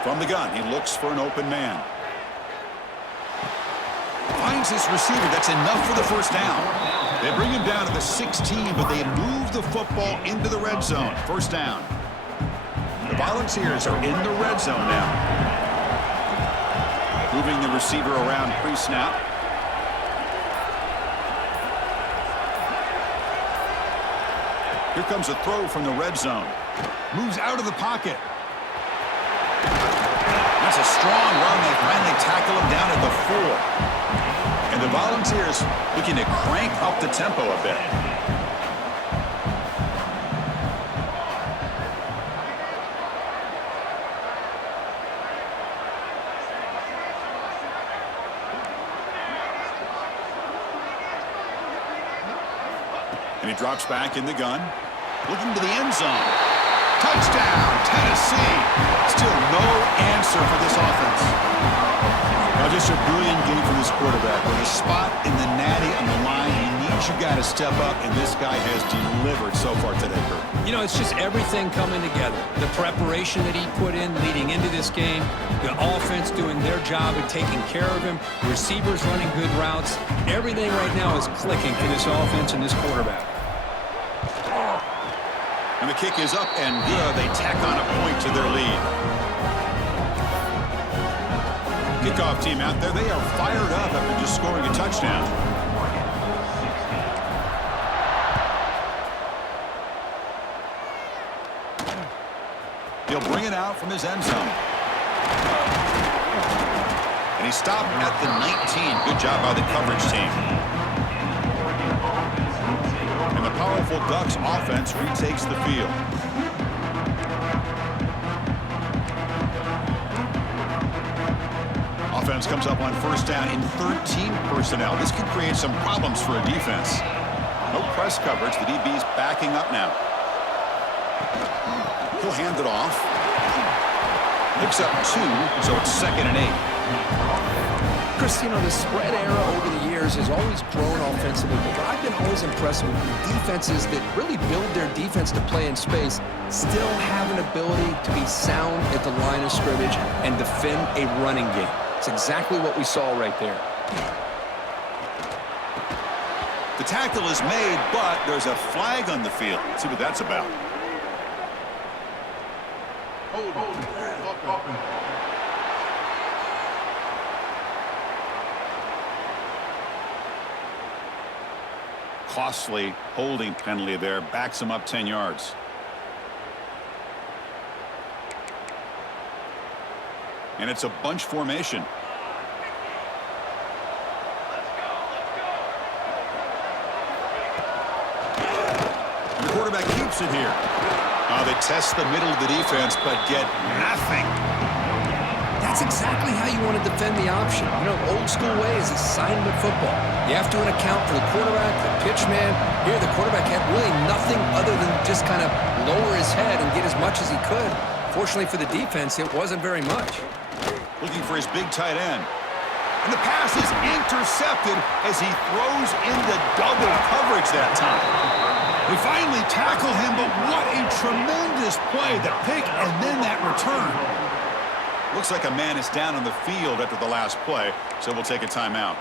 From the gun, he looks for an open man. Finds his receiver. That's enough for the first down. They bring him down to the 16, but they move the football into the red zone. First down. The Volunteers are in the red zone now. Moving the receiver around pre-snap. Here comes a throw from the red zone. Moves out of the pocket. That's a strong run. They finally tackle him down at the 4. And the Volunteers looking to crank up the tempo a bit. And he drops back in the gun. Looking to the end zone. Touchdown, Tennessee. Still no answer for this offense. Now just a brilliant game from this quarterback. With a spot in the natty on the line, he needs you guys to step up, and this guy has delivered so far today, Kurt. You know, it's just everything coming together. The preparation that he put in leading into this game, the offense doing their job of taking care of him, receivers running good routes. Everything right now is clicking for this offense and this quarterback. And the kick is up and good. They tack on a point to their lead. Kickoff team out there. They are fired up after just scoring a touchdown. He'll bring it out from his end zone. And he stopped at the 19. Good job by the coverage team. And the powerful Ducks offense retakes the field. Offense comes up on first down in 13 personnel. This could create some problems for a defense. No press coverage. The DB's backing up now. He'll hand it off. Picks up 2, so it's 2nd and 8. Christine, the spread era over the years has always grown offensively, but what I've been always impressed with defenses that really build their defense to play in space still have an ability to be sound at the line of scrimmage and defend a running game. It's exactly what we saw right there. The tackle is made, but there's a flag on the field. Let's see what that's about. Costly holding penalty there. Backs him up 10 yards. And it's a bunch formation. And the quarterback keeps it here. They test the middle of the defense, but get nothing. That's exactly how you want to defend the option. Old school way is assignment football. You have to account for the quarterback, the pitch man. Here, the quarterback had really nothing other than just kind of lower his head and get as much as he could. Fortunately for the defense, it wasn't very much. Looking for his big tight end. And the pass is intercepted as he throws into double coverage that time. We finally tackle him, but what a tremendous play. The pick and then that return. Looks like a man is down on the field after the last play, so we'll take a timeout.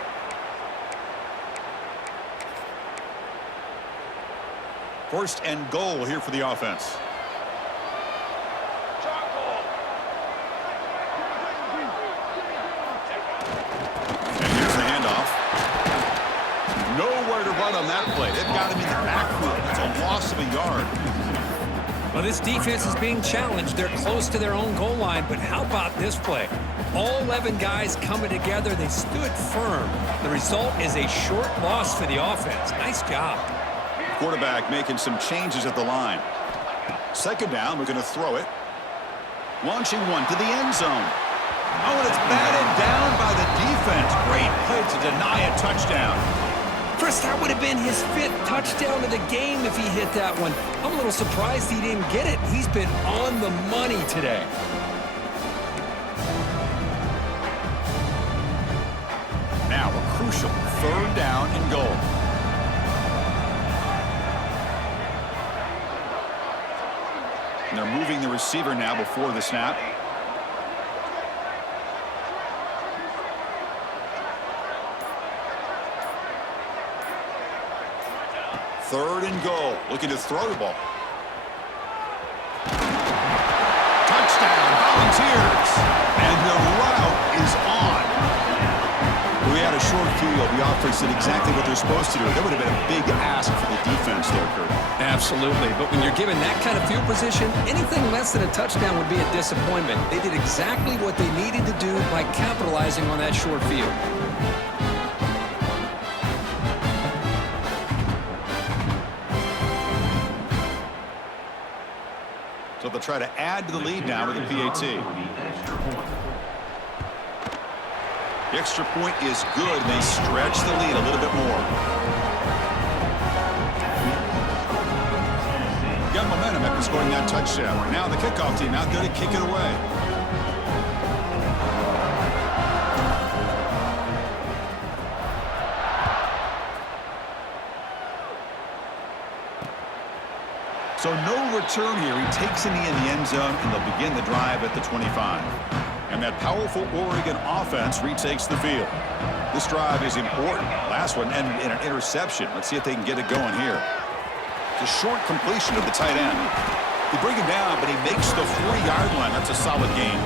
First and goal here for the offense. And here's the handoff. Nowhere to run on that play. They've got him in the backfield. It's a loss of a yard. Well, this defense is being challenged. They're close to their own goal line, but how about this play? All 11 guys coming together. They stood firm. The result is a short loss for the offense. Nice job. Quarterback making some changes at the line. Second down, we're going to throw it. Launching one to the end zone. Oh, and it's batted down by the defense. Great play to deny a touchdown. Chris, that would have been his 5th touchdown of the game if he hit that one. I'm a little surprised he didn't get it. He's been on the money today. Now a crucial 3rd down and goal. And they're moving the receiver now before the snap. Third and goal. Looking to throw the ball. Touchdown, Volunteers. And the route is on. We had a short field. The offense did exactly what they're supposed to do. That would have been a big ask for the defense there, Kurt. Absolutely. But when you're given that kind of field position, anything less than a touchdown would be a disappointment. They did exactly what they needed to do by capitalizing on that short field. So they'll try to add to the lead now with a PAT. The extra point is good. They stretch the lead a little bit more. Got momentum after scoring that touchdown. Now the kickoff team out there to kick it away. So no return here. He takes a knee in the end zone, and they'll begin the drive at the 25. And that powerful Oregon offense retakes the field. This drive is important. Last one ended in an interception. Let's see if they can get it going here. It's a short completion of the tight end. They bring him down, but he makes the 40-yard line. That's a solid gain.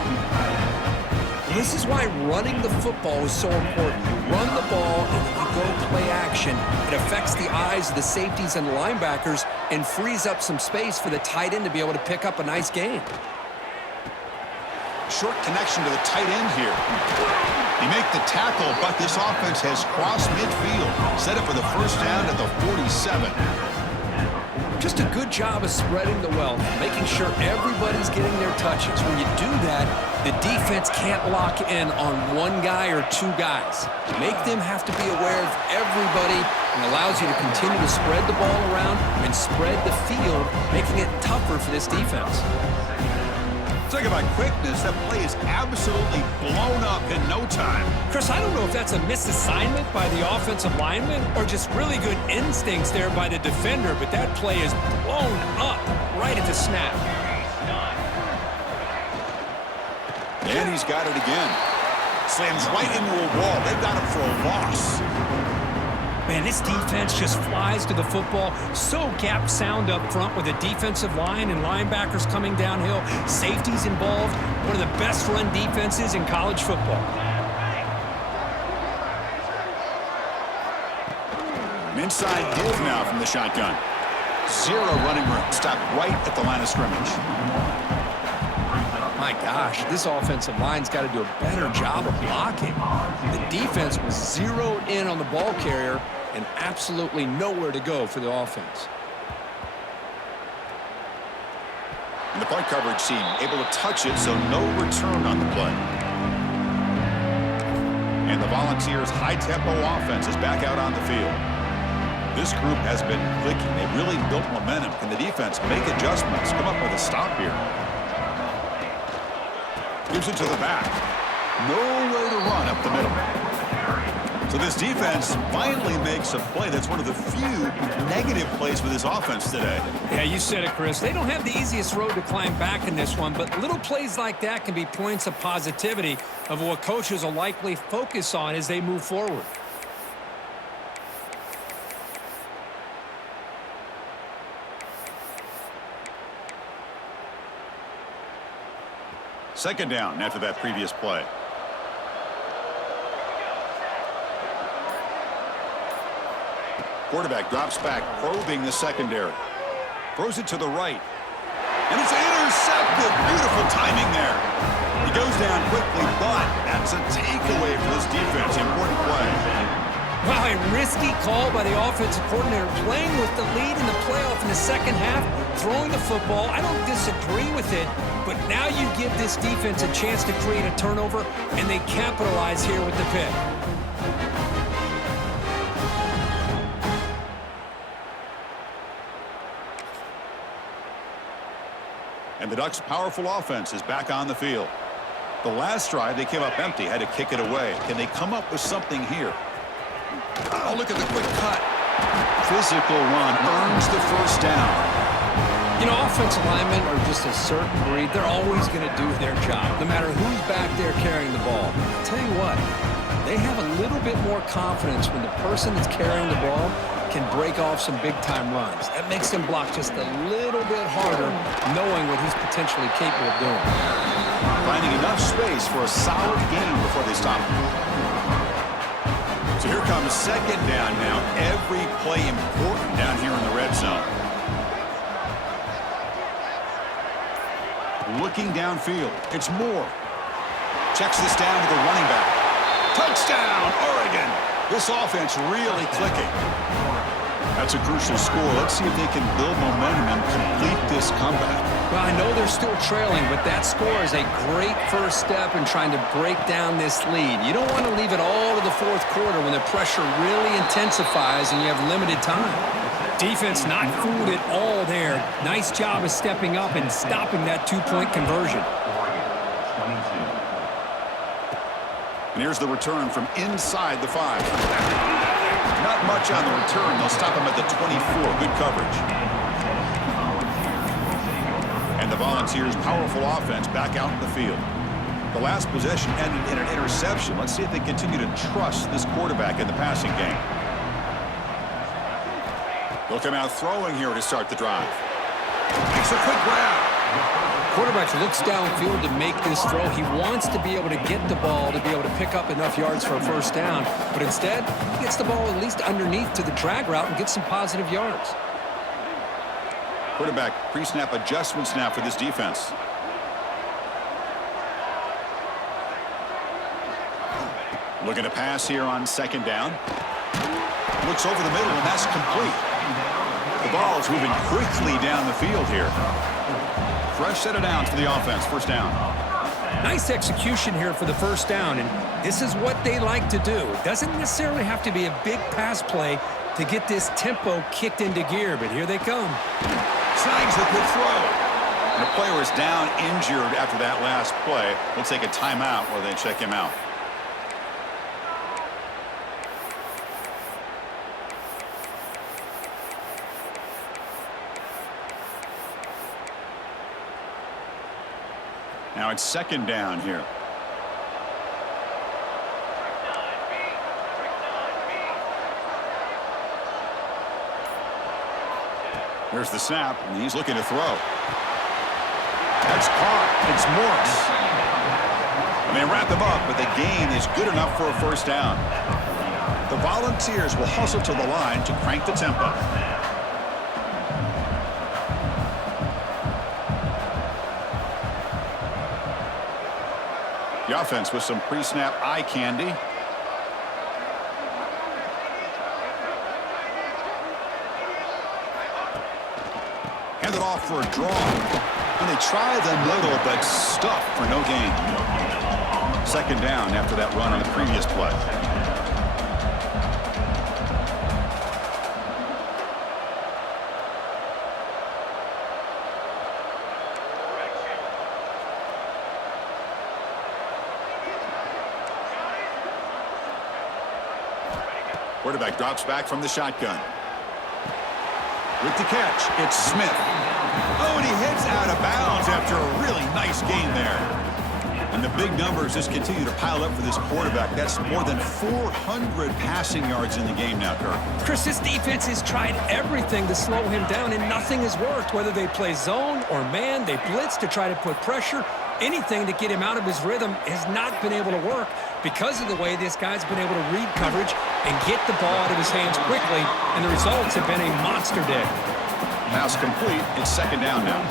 This is why running the football is so important. You run the ball and you go play action. It affects the eyes of the safeties and linebackers and frees up some space for the tight end to be able to pick up a nice gain. Short connection to the tight end here. He make the tackle, but this offense has crossed midfield. Set up for the first down at the 47. Just a good job of spreading the wealth, making sure everybody's getting their touches. When you do that, the defense can't lock in on one guy or two guys. Make them have to be aware of everybody and allows you to continue to spread the ball around and spread the field, making it tougher for this defense. Talking about quickness, that play is absolutely blown up in no time. Chris, I don't know if that's a misassignment by the offensive lineman or just really good instincts there by the defender, but that play is blown up right at the snap. And he's got it again. Slams right into a wall. They've got him for a loss. Man, this defense just flies to the football. So gap sound up front with a defensive line and linebackers coming downhill. Safeties involved. One of the best run defenses in college football. An inside give now from the shotgun. Zero running room. Stopped right at the line of scrimmage. My gosh, this offensive line's got to do a better job of blocking. The defense was zeroed in on the ball carrier and absolutely nowhere to go for the offense. And the point coverage team able to touch it, so no return on the play. And the Volunteers' high-tempo offense is back out on the field. This group has been clicking. They've really built momentum. Can the defense make adjustments? Come up with a stop here. Gives it to the back. Nowhere to run up the middle. So this defense finally makes a play. That's one of the few negative plays for this offense today. Yeah, you said it, Chris. They don't have the easiest road to climb back in this one, but little plays like that can be points of positivity of what coaches will likely focus on as they move forward. Second down after that previous play. Quarterback drops back, probing the secondary. Throws it to the right. And it's intercepted. Beautiful timing there. He goes down quickly, but that's a takeaway for this defense. Important play. Wow, a risky call by the offensive coordinator, playing with the lead in the playoff in the second half, throwing the football. I don't disagree with it, but now you give this defense a chance to create a turnover, and they capitalize here with the pick. And the Ducks' powerful offense is back on the field. The last drive, they came up empty, had to kick it away. Can they come up with something here? Oh, look at the quick cut. Physical run earns the first down. You know, offensive linemen are just a certain breed. They're always going to do their job, no matter who's back there carrying the ball. I'll tell you what, they have a little bit more confidence when the person that's carrying the ball can break off some big-time runs. That makes them block just a little bit harder, knowing what he's potentially capable of doing. Finding enough space for a solid game before they stop him. So here comes second down now. Every play important down here in the red zone. Looking downfield. It's Moore. Checks this down to the running back. Touchdown, Oregon. This offense really clicking. That's a crucial score. Let's see if they can build momentum and complete this comeback. Well, I know they're still trailing, but that score is a great first step in trying to break down this lead. You don't want to leave it all to the fourth quarter when the pressure really intensifies and you have limited time. Defense not fooled at all there. Nice job of stepping up and stopping that two-point conversion. And here's the return from inside the 5. Not much on the return. They'll stop him at the 24. Good coverage. And the Volunteers' powerful offense back out in the field. The last possession ended in an interception. Let's see if they continue to trust this quarterback in the passing game. They'll come out throwing here to start the drive. Makes a quick grab. Quarterback looks downfield to make this throw. He wants to be able to get the ball to be able to pick up enough yards for a first down, but instead, he gets the ball at least underneath to the drag route and gets some positive yards. Quarterback pre-snap adjustments now for this defense. Looking to pass here on second down. Looks over the middle, and that's complete. The ball's moving quickly down the field here. Fresh set of downs for the offense. First down. Nice execution here for the first down, and this is what they like to do. It doesn't necessarily have to be a big pass play to get this tempo kicked into gear, but here they come. Snags the quick throw. And a player is down injured after that last play. We'll take a timeout while they check him out. Now it's second down here. Here's the snap, and he's looking to throw. That's caught. It's Morris. And they wrap him up, but the gain is good enough for a first down. The Volunteers will hustle to the line to crank the tempo. The offense with some pre-snap eye candy. Handed off for a draw. And they try the middle, but stuffed for no gain. Second down after that run on the previous play. Quarterback drops back from the shotgun. With the catch, it's Smith. Oh, and he heads out of bounds after a really nice gain there. And the big numbers just continue to pile up for this quarterback. That's more than 400 passing yards in the game now, Kirk. Chris, this defense has tried everything to slow him down, and nothing has worked. Whether they play zone or man, they blitz to try to put pressure. Anything to get him out of his rhythm has not been able to work because of the way this guy's been able to read coverage and get the ball out of his hands quickly, and the results have been a monster day. Pass complete. It's second down now.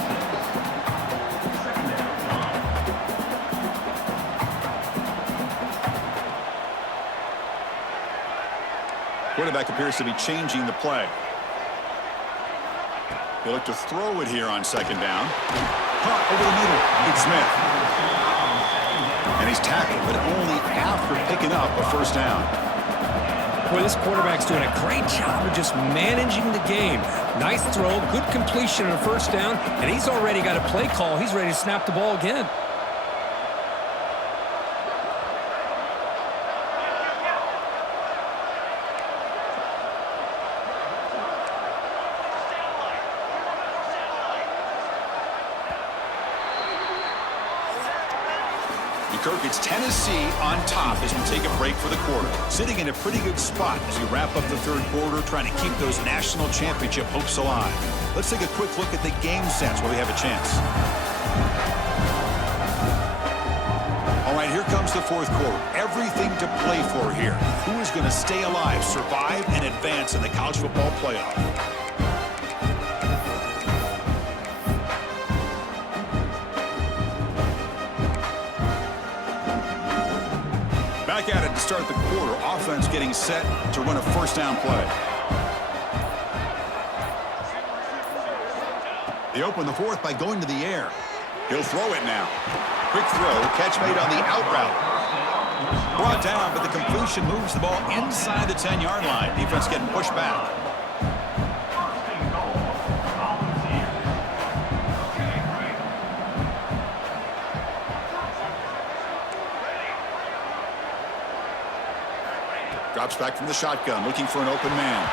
Quarterback appears to be changing the play. They look to throw it here on second down. Caught over the middle. It's Smith. And he's tackled, but only after picking up a first down. Boy, this quarterback's doing a great job of just managing the game. Nice throw, good completion on a first down, and he's already got a play call. He's ready to snap the ball again. Kirk, it's Tennessee on top as we take a break for the quarter. Sitting in a pretty good spot as we wrap up the third quarter, trying to keep those national championship hopes alive. Let's take a quick look at the game sets where we have a chance. All right, here comes the fourth quarter. Everything to play for here. Who is going to stay alive, survive, and advance in the college football playoff? Back at it to start the quarter. Offense getting set to run a first down play. They open the fourth by going to the air. He'll throw it now. Quick throw. Catch made on the out route. Brought down, but the completion moves the ball inside the 10-yard line. Defense getting pushed back. Drops back from the shotgun, looking for an open man.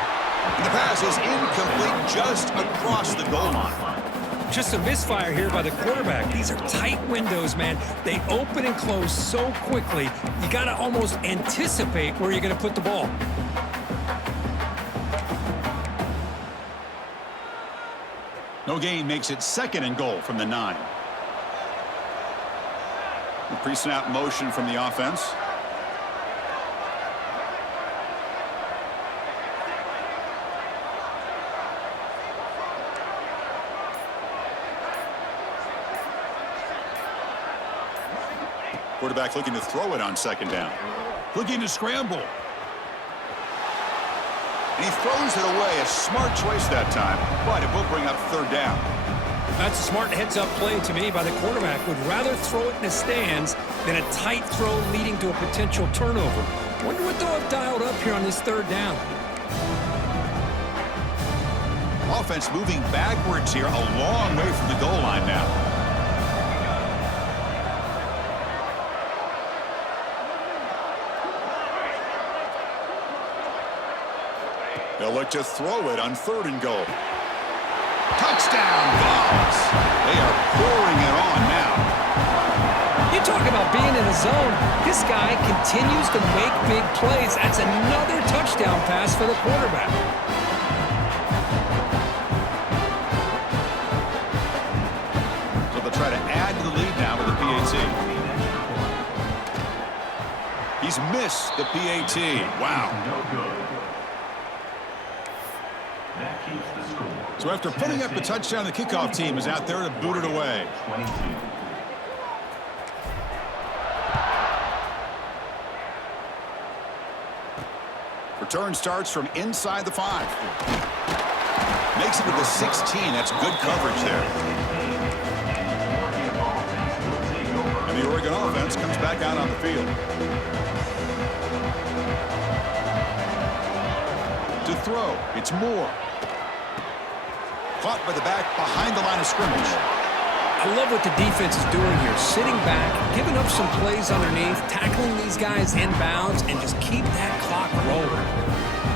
And the pass is incomplete, just across the goal line. Just a misfire here by the quarterback. These are tight windows, man. They open and close so quickly, you got to almost anticipate where you're going to put the ball. No gain makes it second and goal from the 9. The pre-snap motion from the offense. Quarterback looking to throw it on second down. Looking to scramble. And he throws it away. A smart choice that time, but it will bring up third down. That's a smart heads-up play to me by the quarterback. Would rather throw it in the stands than a tight throw leading to a potential turnover. Wonder what they'll have dialed up here on this third down. Offense moving backwards here, a long way from the goal line now. They'll look to throw it on 3rd and goal. Touchdown, Vols. They are pouring it on now. You talk about being in the zone. This guy continues to make big plays. That's another touchdown pass for the quarterback. So they'll try to add to the lead now with the PAT. He's missed the PAT. Wow. So after putting up a touchdown, the kickoff team is out there to boot it away. Return starts from inside the 5. Makes it to the 16. That's good coverage there. And the Oregon offense comes back out on the field. To throw, it's Moore. Caught by the back behind the line of scrimmage. I love what the defense is doing here. Sitting back, giving up some plays underneath, tackling these guys in bounds, and just keep that clock rolling.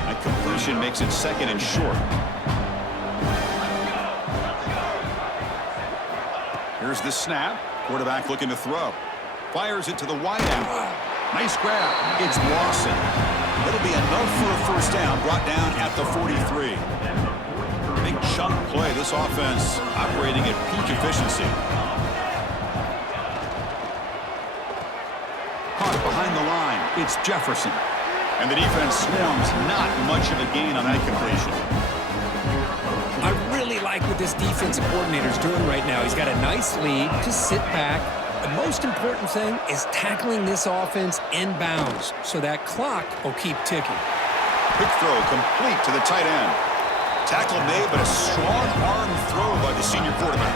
That completion makes it 2nd and short. Here's the snap. Quarterback looking to throw. Fires it to the wideout. Nice grab. It's Lawson. It'll be enough for a first down, brought down at the 43. Big chunk play. This offense operating at peak efficiency. Caught behind the line. It's Jefferson. And the defense swarms. Not much of a gain on that completion. I really like what this defensive coordinator is doing right now. He's got a nice lead. Just sit back. The most important thing is tackling this offense in bounds so that clock will keep ticking. Quick throw complete to the tight end. Tackle made, but a strong arm throw by the senior quarterback.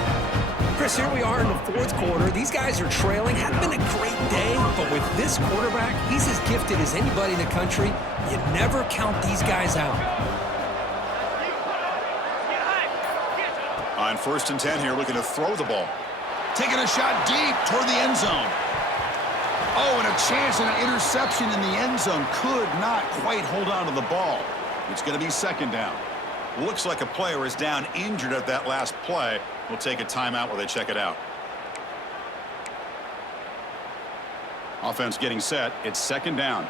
Chris, here we are in the 4th quarter. These guys are trailing. Hadn't been a great day, but with this quarterback, he's as gifted as anybody in the country. You never count these guys out. On 1st and 10 here, looking to throw the ball. Taking a shot deep toward the end zone. Oh, and a chance at an interception in the end zone. Could not quite hold on to the ball. It's going to be 2nd down. Looks like a player is down injured at that last play. We'll take a timeout while they check it out. Offense getting set. It's 2nd down.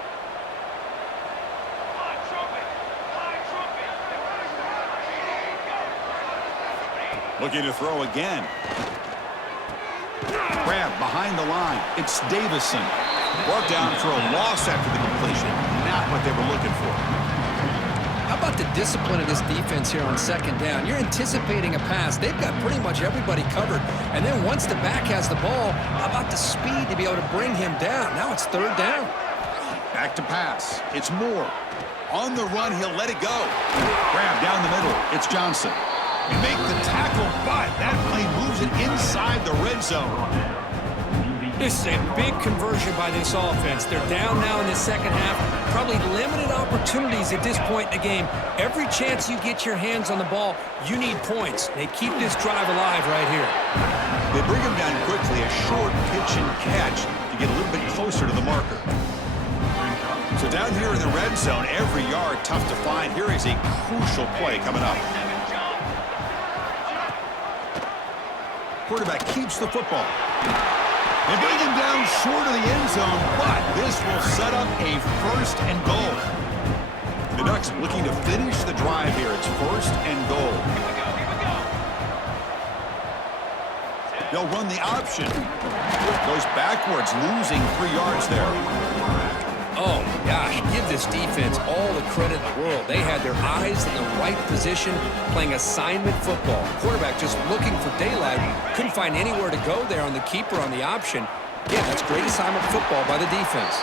Looking to throw again. Grab behind the line. It's Davison. Brought down for a loss after the completion. Not what they were looking for. How about the discipline of this defense here on 2nd down? You're anticipating a pass. They've got pretty much everybody covered. And then once the back has the ball, how about the speed to be able to bring him down? Now it's 3rd down. Back to pass. It's Moore. On the run, he'll let it go. Grab down the middle. It's Johnson. They make the tackle, but that play moves it inside the red zone. This is a big conversion by this offense. They're down now in the 2nd half. Probably limited opportunities at this point in the game. Every chance you get your hands on the ball, you need points. They keep this drive alive right here. They bring him down quickly, a short pitch and catch to get a little bit closer to the marker. So down here in the red zone, every yard tough to find. Here is a crucial play coming up. Quarterback keeps the football. They bring him down short of the end zone, but this will set up a 1st and goal. The Ducks looking to finish the drive here. It's 1st and goal. They'll run the option. Goes backwards, losing 3 yards there. Oh, gosh, give this defense all the credit in the world. They had their eyes in the right position, playing assignment football. Quarterback just looking for daylight. Couldn't find anywhere to go there on the keeper on the option. Yeah, that's great assignment football by the defense.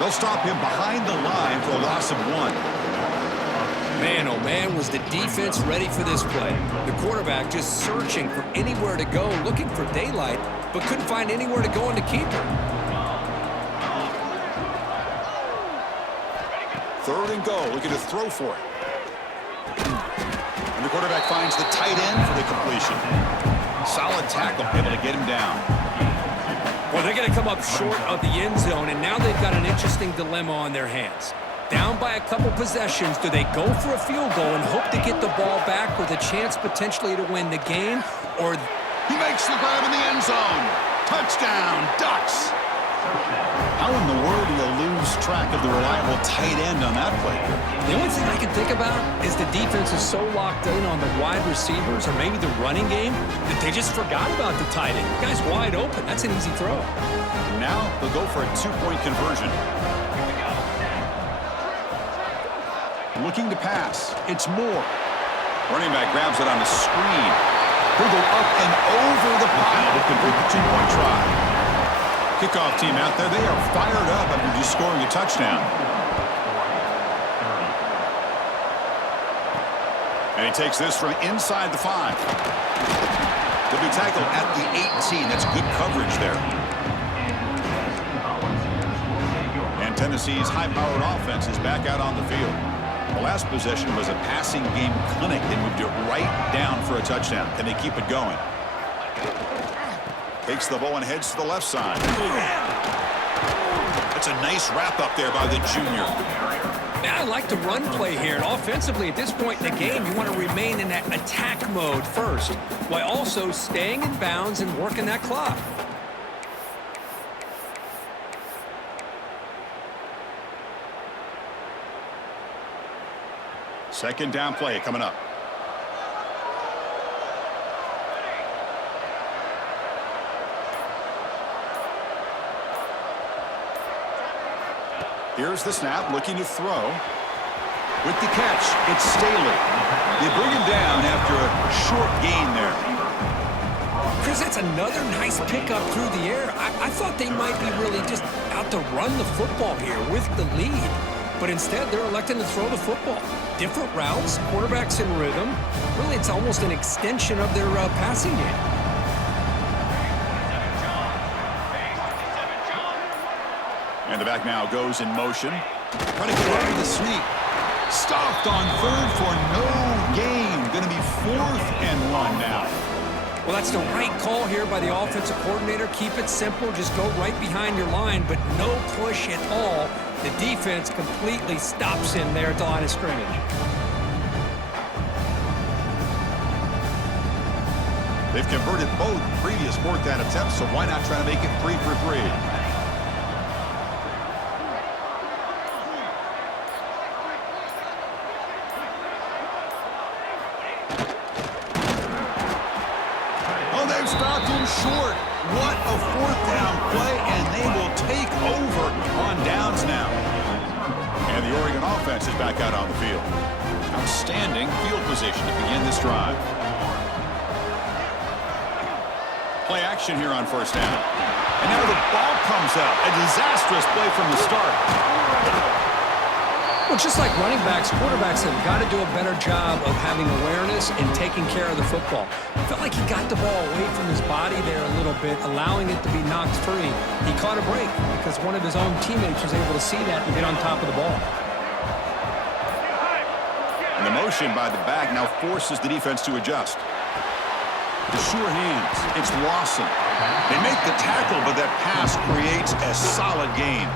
They'll stop him behind the line for a loss of 1. Man, oh man, was the defense ready for this play. The quarterback just searching for anywhere to go, looking for daylight, but couldn't find anywhere to go on the keeper. 3rd and goal, looking to throw for it. And the The quarterback finds the tight end for the completion. Solid tackle, able to get him down. Well, they're going to come up short of the end zone, and now they've got an interesting dilemma on their hands. Down by a couple possessions, do they go for a field goal and hope to get the ball back with a chance potentially to win the game, or... He makes the grab in the end zone. Touchdown, Ducks. How in the world do you lose track of the reliable tight end on that play? The only thing I can think about is the defense is so locked in on the wide receivers or maybe the running game that they just forgot about the tight end. The guy's wide open. That's an easy throw. Now they'll go for a two-point conversion. Looking to pass. It's Moore. Running back grabs it on the screen. He'll go up and over the pile to complete the two-point try. Kickoff team out there, they are fired up after just scoring a touchdown. And he takes this from inside the 5. They'll be tackled at the 18. That's good coverage there. And Tennessee's high-powered offense is back out on the field. The last possession was a passing game clinic. They moved it right down for a touchdown. Can they keep it going? Takes the ball and heads to the left side. That's a nice wrap up there by the junior. Now I like the run play here. And offensively, at this point in the game, you want to remain in that attack mode first, while also staying in bounds and working that clock. Second down play coming up. Here's the snap, looking to throw. With the catch, it's Staley. They bring him down after a short gain there. Chris, that's another nice pickup through the air. I thought they might be really just out to run the football here with the lead. But instead, they're electing to throw the football. Different routes, quarterbacks in rhythm. Really, it's almost an extension of their passing game. And the back now goes in motion. Trying to get out of the sneak. Stopped on third for no gain. Going to be 4th and 1 now. Well, that's the right call here by the offensive coordinator. Keep it simple. Just go right behind your line, but no push at all. The defense completely stops him there at the line of scrimmage. They've converted both previous 4th down attempts, so why not try to make it 3 for 3? Oh, they've stopped him short. What a 4th down play, and they will take over on downs now. And the Oregon offense is back out on the field. Outstanding field position to begin this drive. Play action here on 1st down. And now the ball comes out. A disastrous play from the start. Well, just like running backs, quarterbacks have got to do a better job of having awareness and taking care of the football. I felt like he got the ball away from his body there a little bit, allowing it to be knocked free. He caught a break because one of his own teammates was able to see that and get on top of the ball. And the motion by the back now forces the defense to adjust. The sure hands. It's Lawson. They make the tackle, but that pass creates a solid gain.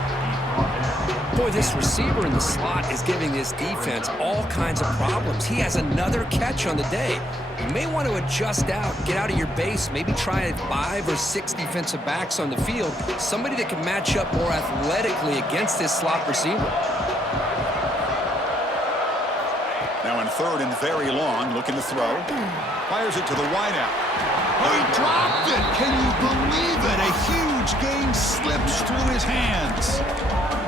Boy, this receiver in the slot is giving this defense all kinds of problems. He has another catch on the day. You may want to adjust out, get out of your base, maybe try 5 or 6 defensive backs on the field, somebody that can match up more athletically against this slot receiver. Now in 3rd and very long, looking to throw. Fires it to the wideout. Oh, he dropped it! Can you believe it? A huge gain slips through his hands.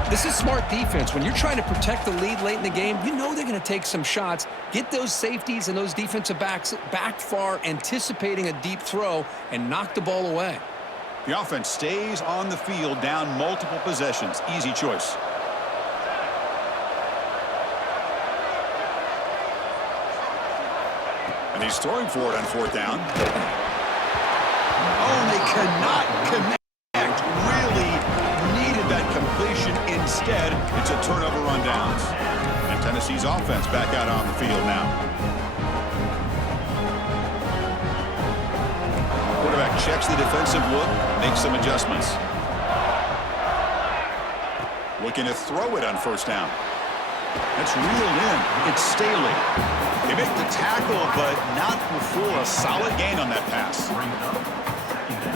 This is smart defense. When you're trying to protect the lead late in the game, you know they're going to take some shots, get those safeties and those defensive backs back far, anticipating a deep throw, and knock the ball away. The offense stays on the field, down multiple possessions. Easy choice. And he's throwing for it on 4th down. Oh, they cannot connect. Really needed that completion. Instead, it's a turnover on downs. And Tennessee's offense back out on the field now. checks the defensive look, makes some adjustments. Looking to throw it on first down. That's reeled in. It's Staley. They make the tackle, but not before a solid gain on that pass.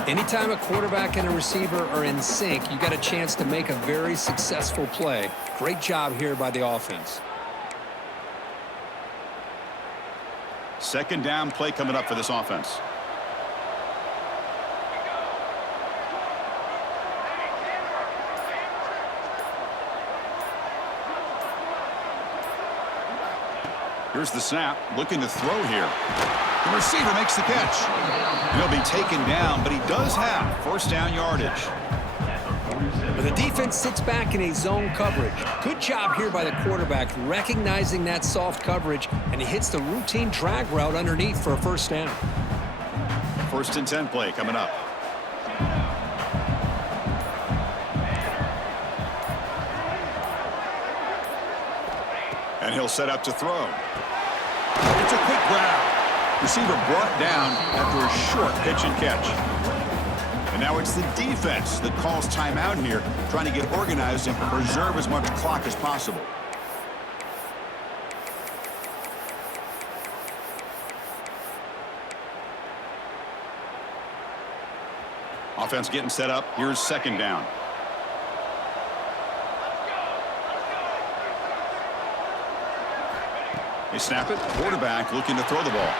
Anytime a quarterback and a receiver are in sync, you got a chance to make a very successful play. Great job here by the offense. Second down play coming up for this offense. Here's the snap, looking to throw here. The receiver makes the catch. He'll be taken down, but he does have first down yardage. But the defense sits back in a zone coverage. Good job here by the quarterback, recognizing that soft coverage, and he hits the routine drag route underneath for a first down. 1st and 10 play coming up. And he'll set up to throw. It's a quick grab. Receiver brought down after a short pitch and catch. And now it's the defense that calls timeout here, trying to get organized and preserve as much clock as possible. Offense getting set up. Here's second down. They snap it. Quarterback looking to throw the ball.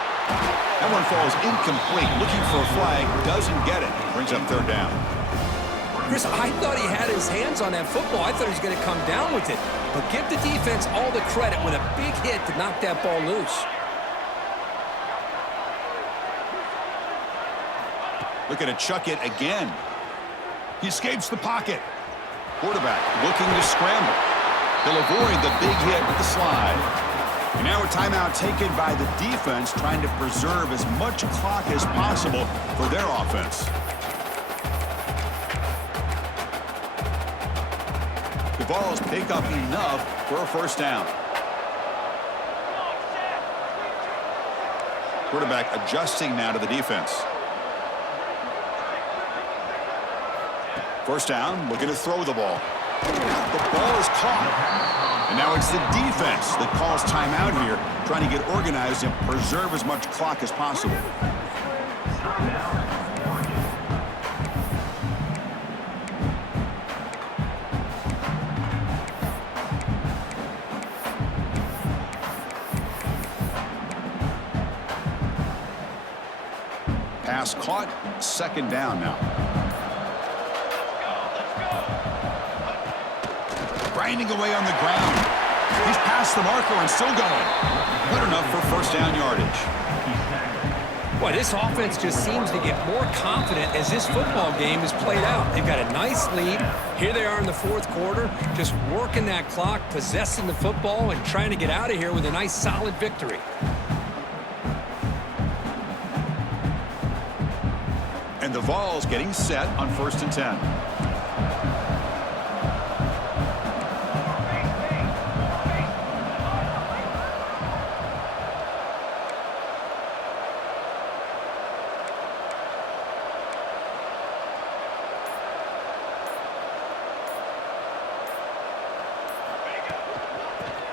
That one falls incomplete. Looking for a flag. Doesn't get it. Brings up third down. Chris, I thought he had his hands on that football. I thought he was going to come down with it. But give the defense all the credit with a big hit to knock that ball loose. Looking to chuck it again. He escapes the pocket. Quarterback looking to scramble. He'll avoid the big hit with the slide. And now a timeout taken by the defense, trying to preserve as much clock as possible for their offense. The Vols pick up enough for a first down. Quarterback adjusting now to the defense. First down, looking to throw the ball. The ball is caught. And now it's the defense that calls timeout here, trying to get organized and preserve as much clock as possible. Pass caught, second down now. Grinding away on the ground. He's past the marker and still going. Good enough for first down yardage. Boy, this offense just seems to get more confident as this football game is played out. They've got a nice lead. Here they are in the fourth quarter, just working that clock, possessing the football, and trying to get out of here with a nice, solid victory. And the Vols getting set on 1st and 10.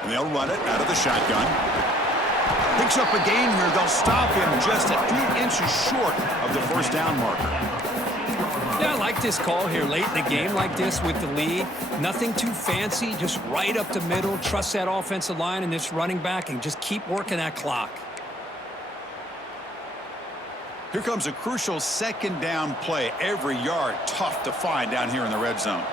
And they'll run it out of the shotgun. Picks up a gain here. They'll stop him just a few inches short of the first down marker. Yeah, I like this call here late in the game like this with the lead. Nothing too fancy, just right up the middle. Trust that offensive line and this running back and just keep working that clock. Here comes a crucial second down play. Every yard tough to find down here in the red zone.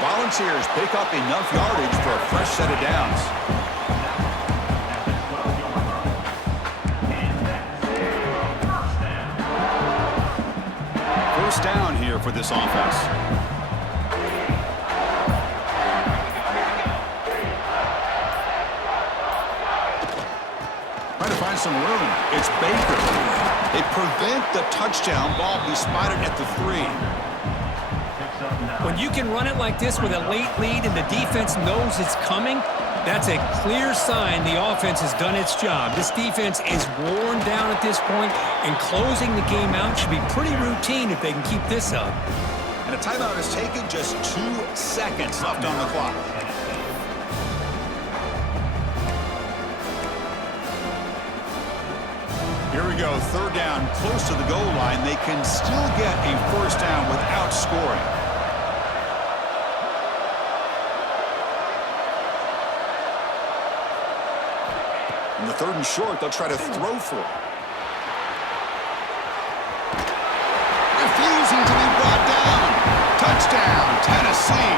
Volunteers pick up enough yardage for a fresh set of downs. First down here for this offense. Trying to find some room. It's Baker. They prevent the touchdown ball. He spotted at the 3. When you can run it like this with a late lead and the defense knows it's coming, That's a clear sign the offense has done its job. This defense is worn down at this point, and closing the game out should be pretty routine if they can keep this up. And a timeout is taken, just 2 seconds left on the clock. Here we go, third down, close to the goal line. They can still get a first down without scoring. In the third and short, they'll try to throw for it. Refusing to be brought down. Touchdown, Tennessee.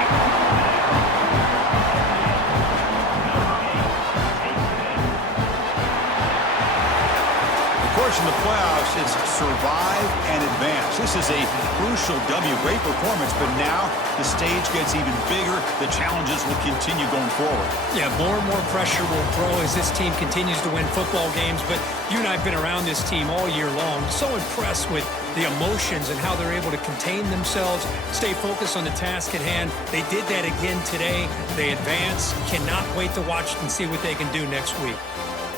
In the playoffs, it's survive and advance. This is a crucial W. Great performance, but now the stage gets even bigger. The challenges will continue going forward. Yeah, more and more pressure will grow as this team continues to win football games, but you and I have been around this team all year long. So impressed with the emotions and how they're able to contain themselves, stay focused on the task at hand. They did that again today. They advance. Cannot wait to watch and see what they can do next week.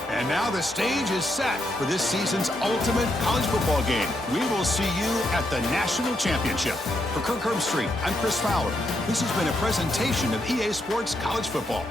And now the stage is set for this season's ultimate college football game. We will see you at the National Championship. For Kirk Herbstreit, I'm Chris Fowler. This has been a presentation of EA Sports College Football.